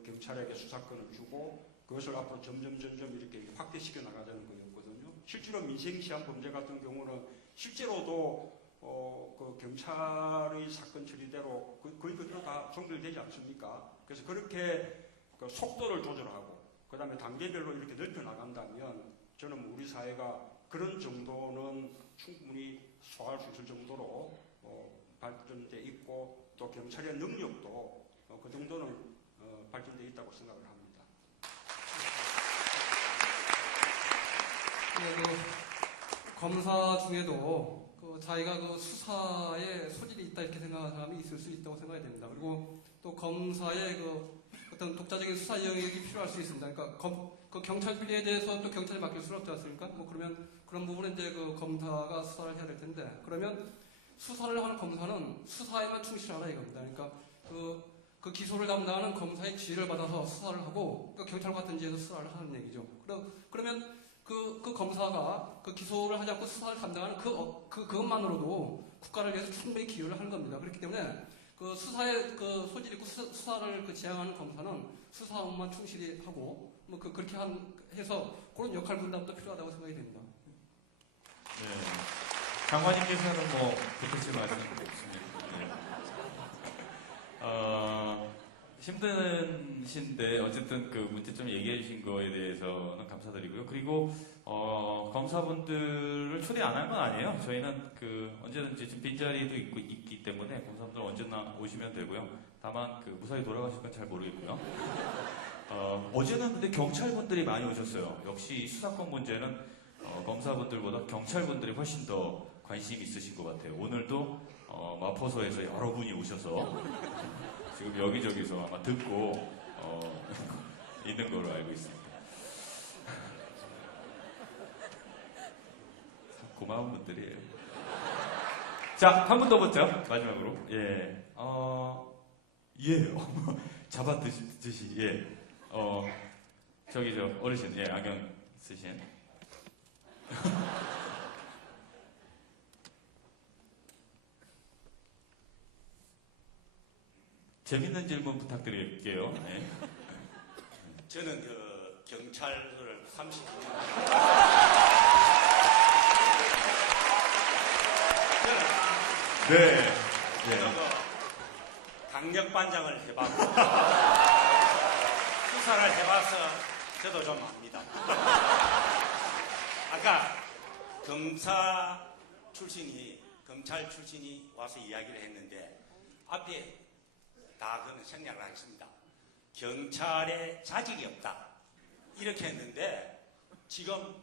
경찰에게 수사권을 주고 그것을 앞으로 점점 이렇게 확대시켜 나가자는 거였거든요. 실제로 민생 치안 범죄 같은 경우는 실제로도 경찰의 사건 처리대로 거의 그대로 다 종결되지 않습니까? 그래서 그렇게 속도를 조절하고 그 다음에 단계별로 이렇게 넓혀 나간다면 저는 우리 사회가 그런 정도는 충분히 소화할 수 있을 정도로 발전돼 있고 또 경찰의 능력도 그 정도는 발전돼 있다고 생각을 합니다. 검사 중에도 자기가 수사에 소질이 있다 이렇게 생각하는 사람이 있을 수 있다고 생각이 됩니다. 그리고 또 검사의 어떤 독자적인 수사 영역이 필요할 수 있습니다. 그러니까 경찰 비리에 대해서 또 경찰에 맡길 수는 없지 않습니까? 그러면 그런 부분에 이제 검사가 수사를 해야 될 텐데 그러면 수사를 하는 검사는 수사에만 충실하라 이겁니다. 그러니까 그 기소를 담당하는 검사의 지휘를 받아서 수사를 하고 경찰 같은 지에서 수사를 하는 얘기죠. 그러면 그 검사가 그 기소를 하지 않고 수사를 담당하는 그것만으로도 국가를 위해서 충분히 기여를 하는 겁니다. 그렇기 때문에 그 수사에 소질 있고 수사를 지향하는 검사는 수사 업무만 충실히 하고 그렇게 해서 그런 역할 분담도 필요하다고 생각이 됩니다. 네. 장관님께서는 뭐 덧붙일 말씀이 없습니다. 네. 힘드신데 어쨌든 그 문제점 얘기해 주신 거에 대해서는 감사드리고요. 그리고 검사분들을 초대 안 한 건 아니에요. 저희는 그 언제든지 지금 빈자리도 있기 때문에 검사분들 언제나 오시면 되고요. 다만 그 무사히 돌아가실 건 잘 모르겠고요. 어제는 근데 경찰분들이 많이 오셨어요. 역시 이 수사권 문제는 검사분들보다 경찰분들이 훨씬 더 관심이 있으신 것 같아요. 오늘도 마포소에서 여러분이 오셔서 지금 여기저기서 아마 듣고 있는 걸로 알고 있습니다. 고마운 분들이에요. 자, 한 분 더 보죠. 마지막으로. 예. 예. 잡아드시. 예. 저기 저 어르신. 예, 안경 쓰신. 재밌는 질문 부탁드릴게요. 네. 저는 그 경찰을 30년 네. 저는 그 강력반장을 해봤고 수사를 해봐서 저도 좀 압니다. 아까 검찰 출신이 와서 이야기를 했는데 앞에 다 그는 생략을 하겠습니다. 경찰에 자질이 없다. 이렇게 했는데 지금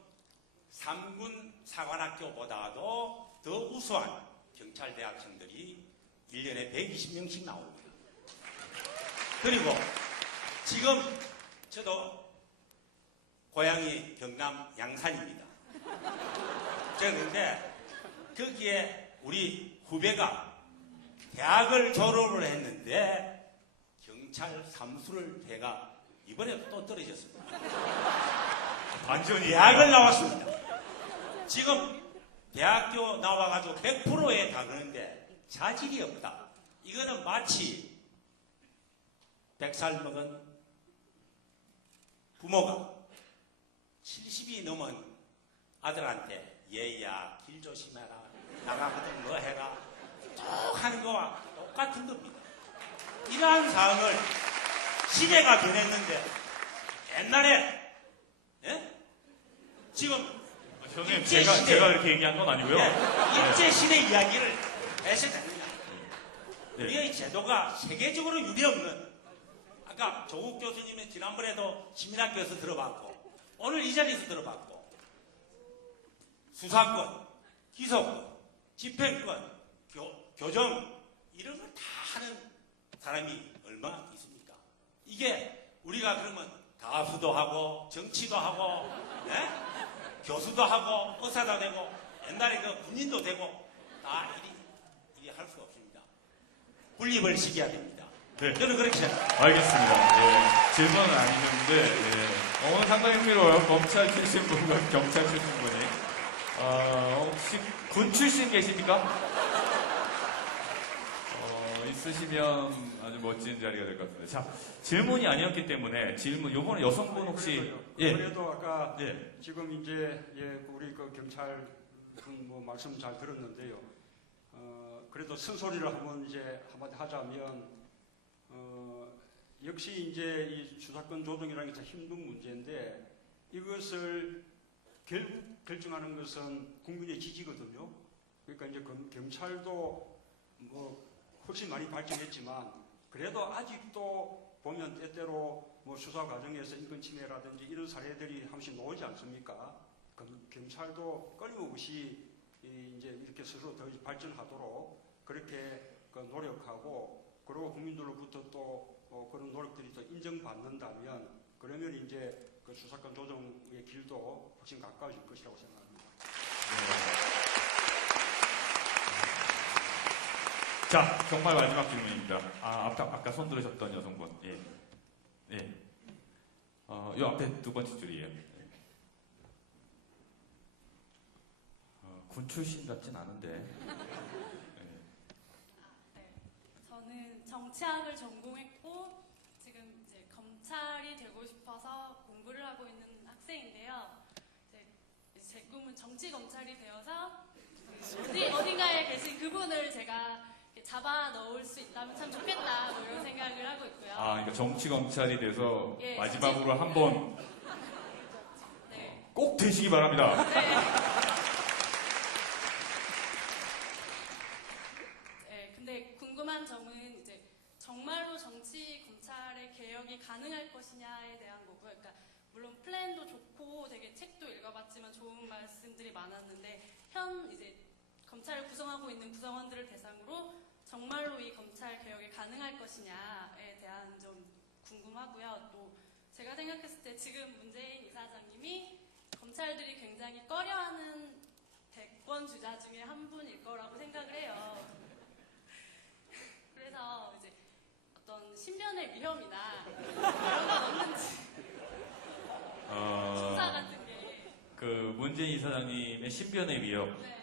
3군 사관학교보다도 더 우수한 경찰대 학생들이 1년에 120명씩 나옵니다. 그리고 지금 저도 고향이 경남 양산입니다. 그런데 거기에 우리 후배가 대학을 졸업을 했는데 경찰 삼수를 해가 이번에 또 떨어졌습니다. 완전히 대학을 나왔습니다. 지금 대학교 나와가지고 100%에 다그는데 자질이 없다. 이거는 마치 100살 먹은 부모가 70이 넘은 아들한테 얘야 길 조심해라 나가거든 뭐 해라 쭉 하는 거와 똑같은 겁니다. 이러한 상황을 시대가 변했는데 옛날에 지금 형님 제가 그렇게 얘기한 건 아니고요. 일제시대 이야기를 해서 됩니다. 네. 우리의 제도가 세계적으로 유례없는 아까 조국 교수님은 지난번에도 시민학교에서 들어봤고 오늘 이 자리에서 들어봤고 수사권, 기소권, 집행권, 교정 이런 걸 다 하는 사람이 얼마 있습니까? 이게 우리가 그러면 가수도 하고 정치도 하고 교수도 하고 의사도 되고 옛날에 그 군인도 되고 다 일이 할 수가 없습니다. 분립을 시켜야 됩니다. 네. 저는 그렇게 생각합니다. 알겠습니다. 예, 질문은 아니셨는데 오늘 상당히 흥미로워요. 검찰 출신 분과 경찰 출신 분이 혹시 군 출신 계십니까? 있으시면 아주 멋진 자리가 될 것 같습니다. 자, 질문이 아니었기 때문에 요번에 여성분 혹시 그래도 아까 예. 지금 이제 우리 그 경찰 뭐 말씀 잘 들었는데요. 그래도 쓴소리를 한번 이제 한마디 하자면 역시 이제 이 수사권 조정이라는 게 참 힘든 문제인데 이것을 결국 결정하는 것은 국민의 지지거든요. 그러니까 이제 경찰도 뭐 훨씬 많이 발전했지만 그래도 아직도 보면 때때로 뭐 수사 과정에서 인권 침해라든지 이런 사례들이 한 번씩 나오지 않습니까? 경찰도 끊임없이 이제 이렇게 스스로 더 발전하도록 그렇게 노력하고 그리고 국민들로부터 또 그런 노력들이 또 인정받는다면 그러면 이제 그 수사권 조정의 길도 훨씬 가까워질 것이라고 생각합니다. 자, 정말 마지막 질문입니다. 아까 손 들으셨던 여성분. 예. 요 앞에 두 번째 줄이에요. 군 출신 같진 않은데. 네. 저는 정치학을 전공했고 지금 이제 검찰이 되고 싶어서 공부를 하고 있는 학생인데요. 제 꿈은 정치 검찰이 되어서 어딘가에 계신 그분을 제가 이렇게 잡아 넣을 수 있다면 참 좋겠다 뭐 이런 생각을 하고 있고요. 아, 그러니까 정치 검찰이 돼서 예, 마지막으로 한번 네. 꼭 되시기 바랍니다. 네, 근데 궁금한 점은 이제 정말로 정치 검찰의 개혁이 가능할 것이냐에 대한 거고요. 그러니까 물론 플랜도 좋고 되게 책도 읽어봤지만 좋은 말씀들이 많았는데 현 이제 검찰을 구성하고 있는 구성원들을 대상으로 정말로 이 검찰 개혁이 가능할 것이냐에 대한 점 궁금하고요. 또 제가 생각했을 때 지금 문재인 이사장님이 검찰들이 굉장히 꺼려하는 대권 주자 중에 한 분일 거라고 생각을 해요. 그래서 이제 어떤 신변의 위험이나 이런 건 없는지 수사 같은 게 그 문재인 이사장님의 신변의 위협 네.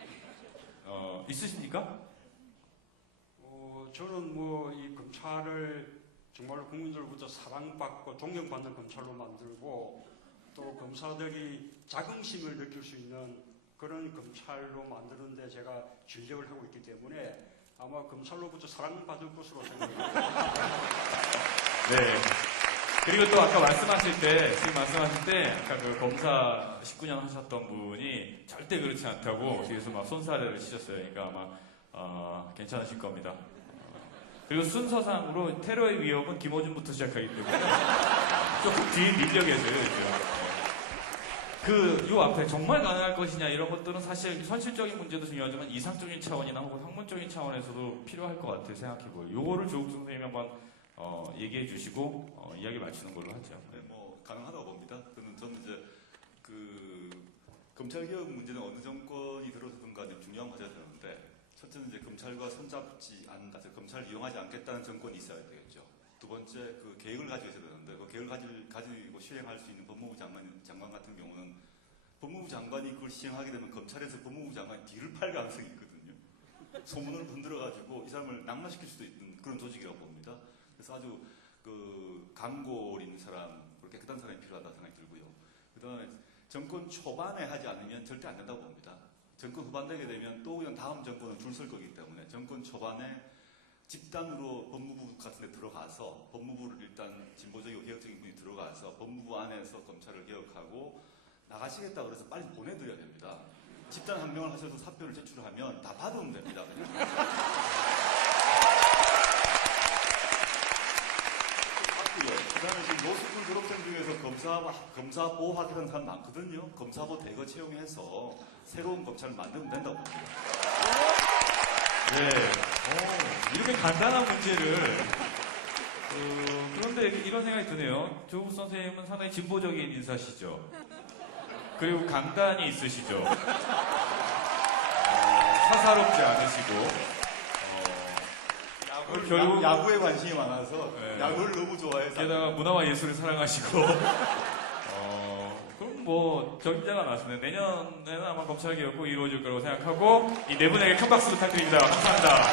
있으십니까? 저는 뭐 이 검찰을 정말로 국민들로부터 사랑받고 존경받는 검찰로 만들고 또 검사들이 자긍심을 느낄 수 있는 그런 검찰로 만드는데 제가 진력을 하고 있기 때문에 아마 검찰로부터 사랑받을 것으로 생각합니다. 네. 그리고 또 아까 말씀하실 때, 지금 말씀하실 때, 아까 그 검사 19년 하셨던 분이 절대 그렇지 않다고 뒤에서 막 손사래를 치셨어요. 그러니까 아마, 괜찮으실 겁니다. 그리고 순서상으로 테러의 위협은 김어준부터 시작하기 때문에 조금 뒤에 밀려 계세요, 지금. 요 앞에 정말 가능할 것이냐 이런 것들은 사실 현실적인 문제도 중요하지만 이상적인 차원이나 혹은 학문적인 차원에서도 필요할 것 같아요, 생각해보요. 요거를 조국 선생님이 한번 얘기해 주시고 이야기 맞추는 걸로 하죠. 네, 뭐 가능하다고 봅니다. 저는 이제 그 검찰 개혁 문제는 어느 정권이 들어서든가 좀 중요한 과제가 되는데, 첫째는 이제 검찰과 손잡지 않는다, 검찰을 이용하지 않겠다는 정권이 있어야 되겠죠. 두 번째, 그 계획을 가지고 있어야 되는데, 그 계획을 가지고 시행할 수 있는 법무부 장관 같은 경우는 법무부 장관이 그걸 시행하게 되면 검찰에서 법무부 장관이 뒤를 팔 가능성이 있거든요. 소문을 분들어가지고 이 사람을 낙마시킬 수도 있는 그런 조직이라고 봅니다. 그래서 아주 그 강골 있는 사람, 깨끗한 사람이 필요하다 생각이 들고요. 그 다음에 정권 초반에 하지 않으면 절대 안 된다고 봅니다. 정권 후반 되게 되면 또 그냥 다음 정권은 줄 설 거기 때문에 정권 초반에 집단으로 법무부 같은 데 들어가서 법무부를 일단 진보적이고 개혁적인 분이 들어가서 법무부 안에서 검찰을 개혁하고 나가시겠다 그래서 빨리 보내드려야 됩니다. 집단 항명을 하셔서 사표를 제출하면 다 받으면 됩니다. 그 다음에 지금 노스쿨 졸업생 중에서 검사 보호하겠다는 사람 많거든요. 검사보 대거 채용해서 새로운 검찰을 만들면 된다고 봅니다. 네. 이렇게 간단한 문제를 그런데 이런 생각이 드네요. 조국 선생님은 상당히 진보적인 인사시죠. 그리고 강단이 있으시죠. 사사롭지 않으시고 결국 야구에 관심이 많아서 네. 야구를 너무 좋아해서 게다가 문화와 예술을 사랑하시고 그럼 뭐 적임자가 나왔습니다. 내년에는 아마 검찰 개혁이 이루어질 거라고 생각하고 이 네 분에게 큰 박수 부탁드립니다. 감사합니다.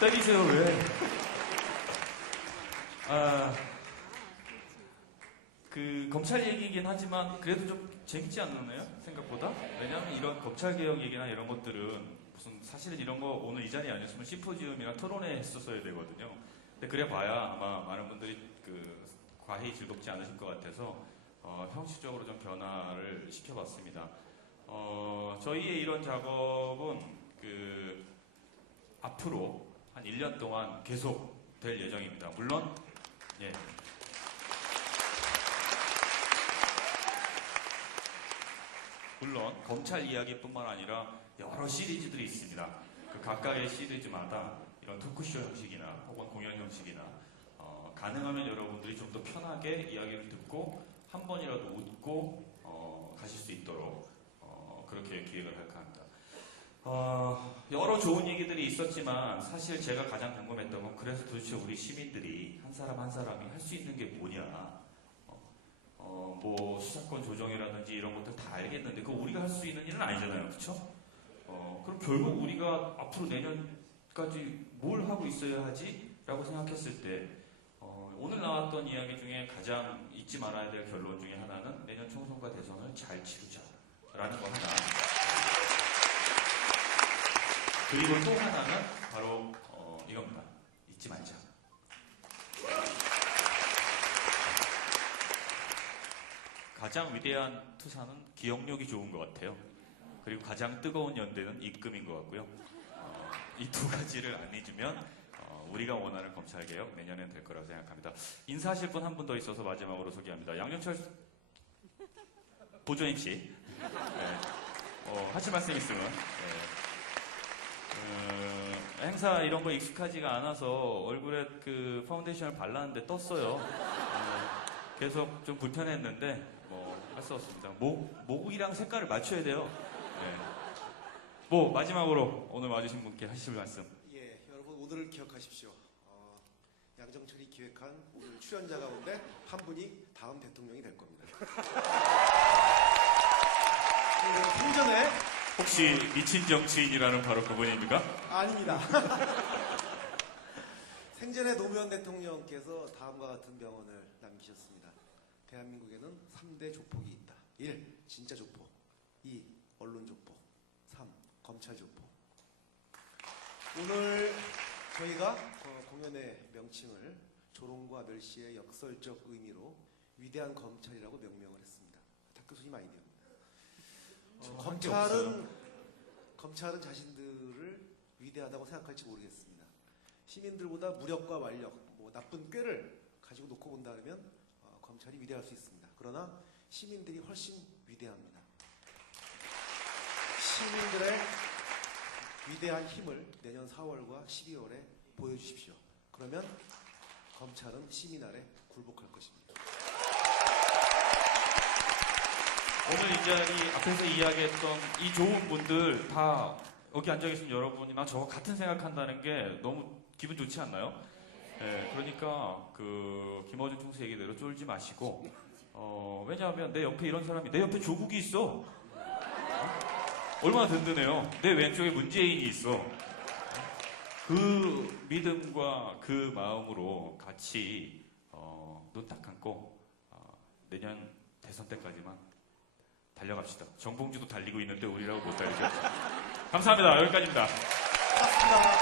때리세요 왜? 그 검찰 얘기이긴 하지만 그래도 좀 재밌지 않나요? 생각보다? 왜냐하면 이런 검찰 개혁 얘기나 이런 것들은 무슨 사실은 이런 거 오늘 이 자리에 아니었으면 심포지움이나 토론회 했었어야 되거든요. 근데 그래 봐야 아마 많은 분들이 그 과히 즐겁지 않으실 것 같아서 형식적으로 좀 변화를 시켜봤습니다. 저희의 이런 작업은 그 앞으로 한 1년 동안 계속 될 예정입니다. 물론 예. 물론 검찰 이야기뿐만 아니라 여러 시리즈들이 있습니다. 그 각각의 시리즈마다 이런 토크쇼 형식이나 혹은 공연 형식이나 가능하면 여러분들이 좀 더 편하게 이야기를 듣고 한 번이라도 웃고 가실 수 있도록 그렇게 기획을 할까 합니다. 여러 좋은 얘기들이 있었지만 사실 제가 가장 궁금했던 건 그래서 도대체 우리 시민들이 한 사람 한 사람이 할 수 있는 게 뭐냐. 뭐 수사권 조정이라든지 이런 것들 다 알겠는데 그거 우리가 할 수 있는 일은 아니잖아요. 그렇죠? 그럼 결국 우리가 앞으로 내년까지 뭘 하고 있어야 하지? 라고 생각했을 때 오늘 나왔던 이야기 중에 가장 잊지 말아야 될 결론 중에 하나는 내년 총선과 대선을 잘 치르자라는 거 하나. 그리고 또 하나는 바로 이겁니다. 잊지 말자. 가장 위대한 투사는 기억력이 좋은 것 같아요. 그리고 가장 뜨거운 연대는 입금인 것 같고요. 이 두 가지를 안 잊으면 우리가 원하는 검찰개혁 내년엔 될 거라고 생각합니다. 인사하실 분 한 분 더 있어서 마지막으로 소개합니다. 양영철 보조 MC. 네. 하실 말씀 있으면. 네. 행사 이런 거 익숙하지가 않아서 얼굴에 그 파운데이션을 발랐는데 떴어요. 계속 좀 불편했는데 할 수 없습니다. 목이랑 색깔을 맞춰야 돼요. 네. 마지막으로 오늘 와주신 분께 하실 말씀. 예, 여러분 오늘을 기억하십시오. 양정철이 기획한 오늘 출연자 가운데 한 분이 다음 대통령이 될 겁니다. 생전에 혹시 미친 정치인이라는 바로 그분입니까? 아닙니다. 생전에 노무현 대통령께서 다음과 같은 명언을 남기셨습니다. 대한민국에는 3대 조폭이 있다. 1. 진짜 조폭. 2. 언론 조폭. 3. 검찰 조폭. 오늘 저희가 공연의 명칭을 조롱과 멸시의 역설적 의미로 위대한 검찰이라고 명명을 했습니다. 탁 교수님 아이디어입니다. 검찰은 자신들을 위대하다고 생각할지 모르겠습니다. 시민들보다 무력과 완력, 나쁜 꾀를 가지고 놓고 본다 그러면 검찰이 위대할 수 있습니다. 그러나 시민들이 훨씬 위대합니다. 시민들의 위대한 힘을 내년 4월과 12월에 보여주십시오. 그러면 검찰은 시민 아래 굴복할 것입니다. 오늘 이 자리 앞에서 이야기했던 이 좋은 분들 다 여기 앉아 계신 여러분이나 저와 같은 생각한다는 게 너무 기분 좋지 않나요? 네, 그러니까 김어준 총수 얘기대로 쫄지 마시고 왜냐하면 내 옆에 이런 사람이 내 옆에 조국이 있어. 얼마나 든든해요. 내 왼쪽에 문재인이 있어. 그 믿음과 그 마음으로 같이 눈 딱 감고 내년 대선 때까지만 달려갑시다. 정봉주도 달리고 있는데 우리라고 못 달리죠. 감사합니다. 여기까지입니다. 고맙습니다.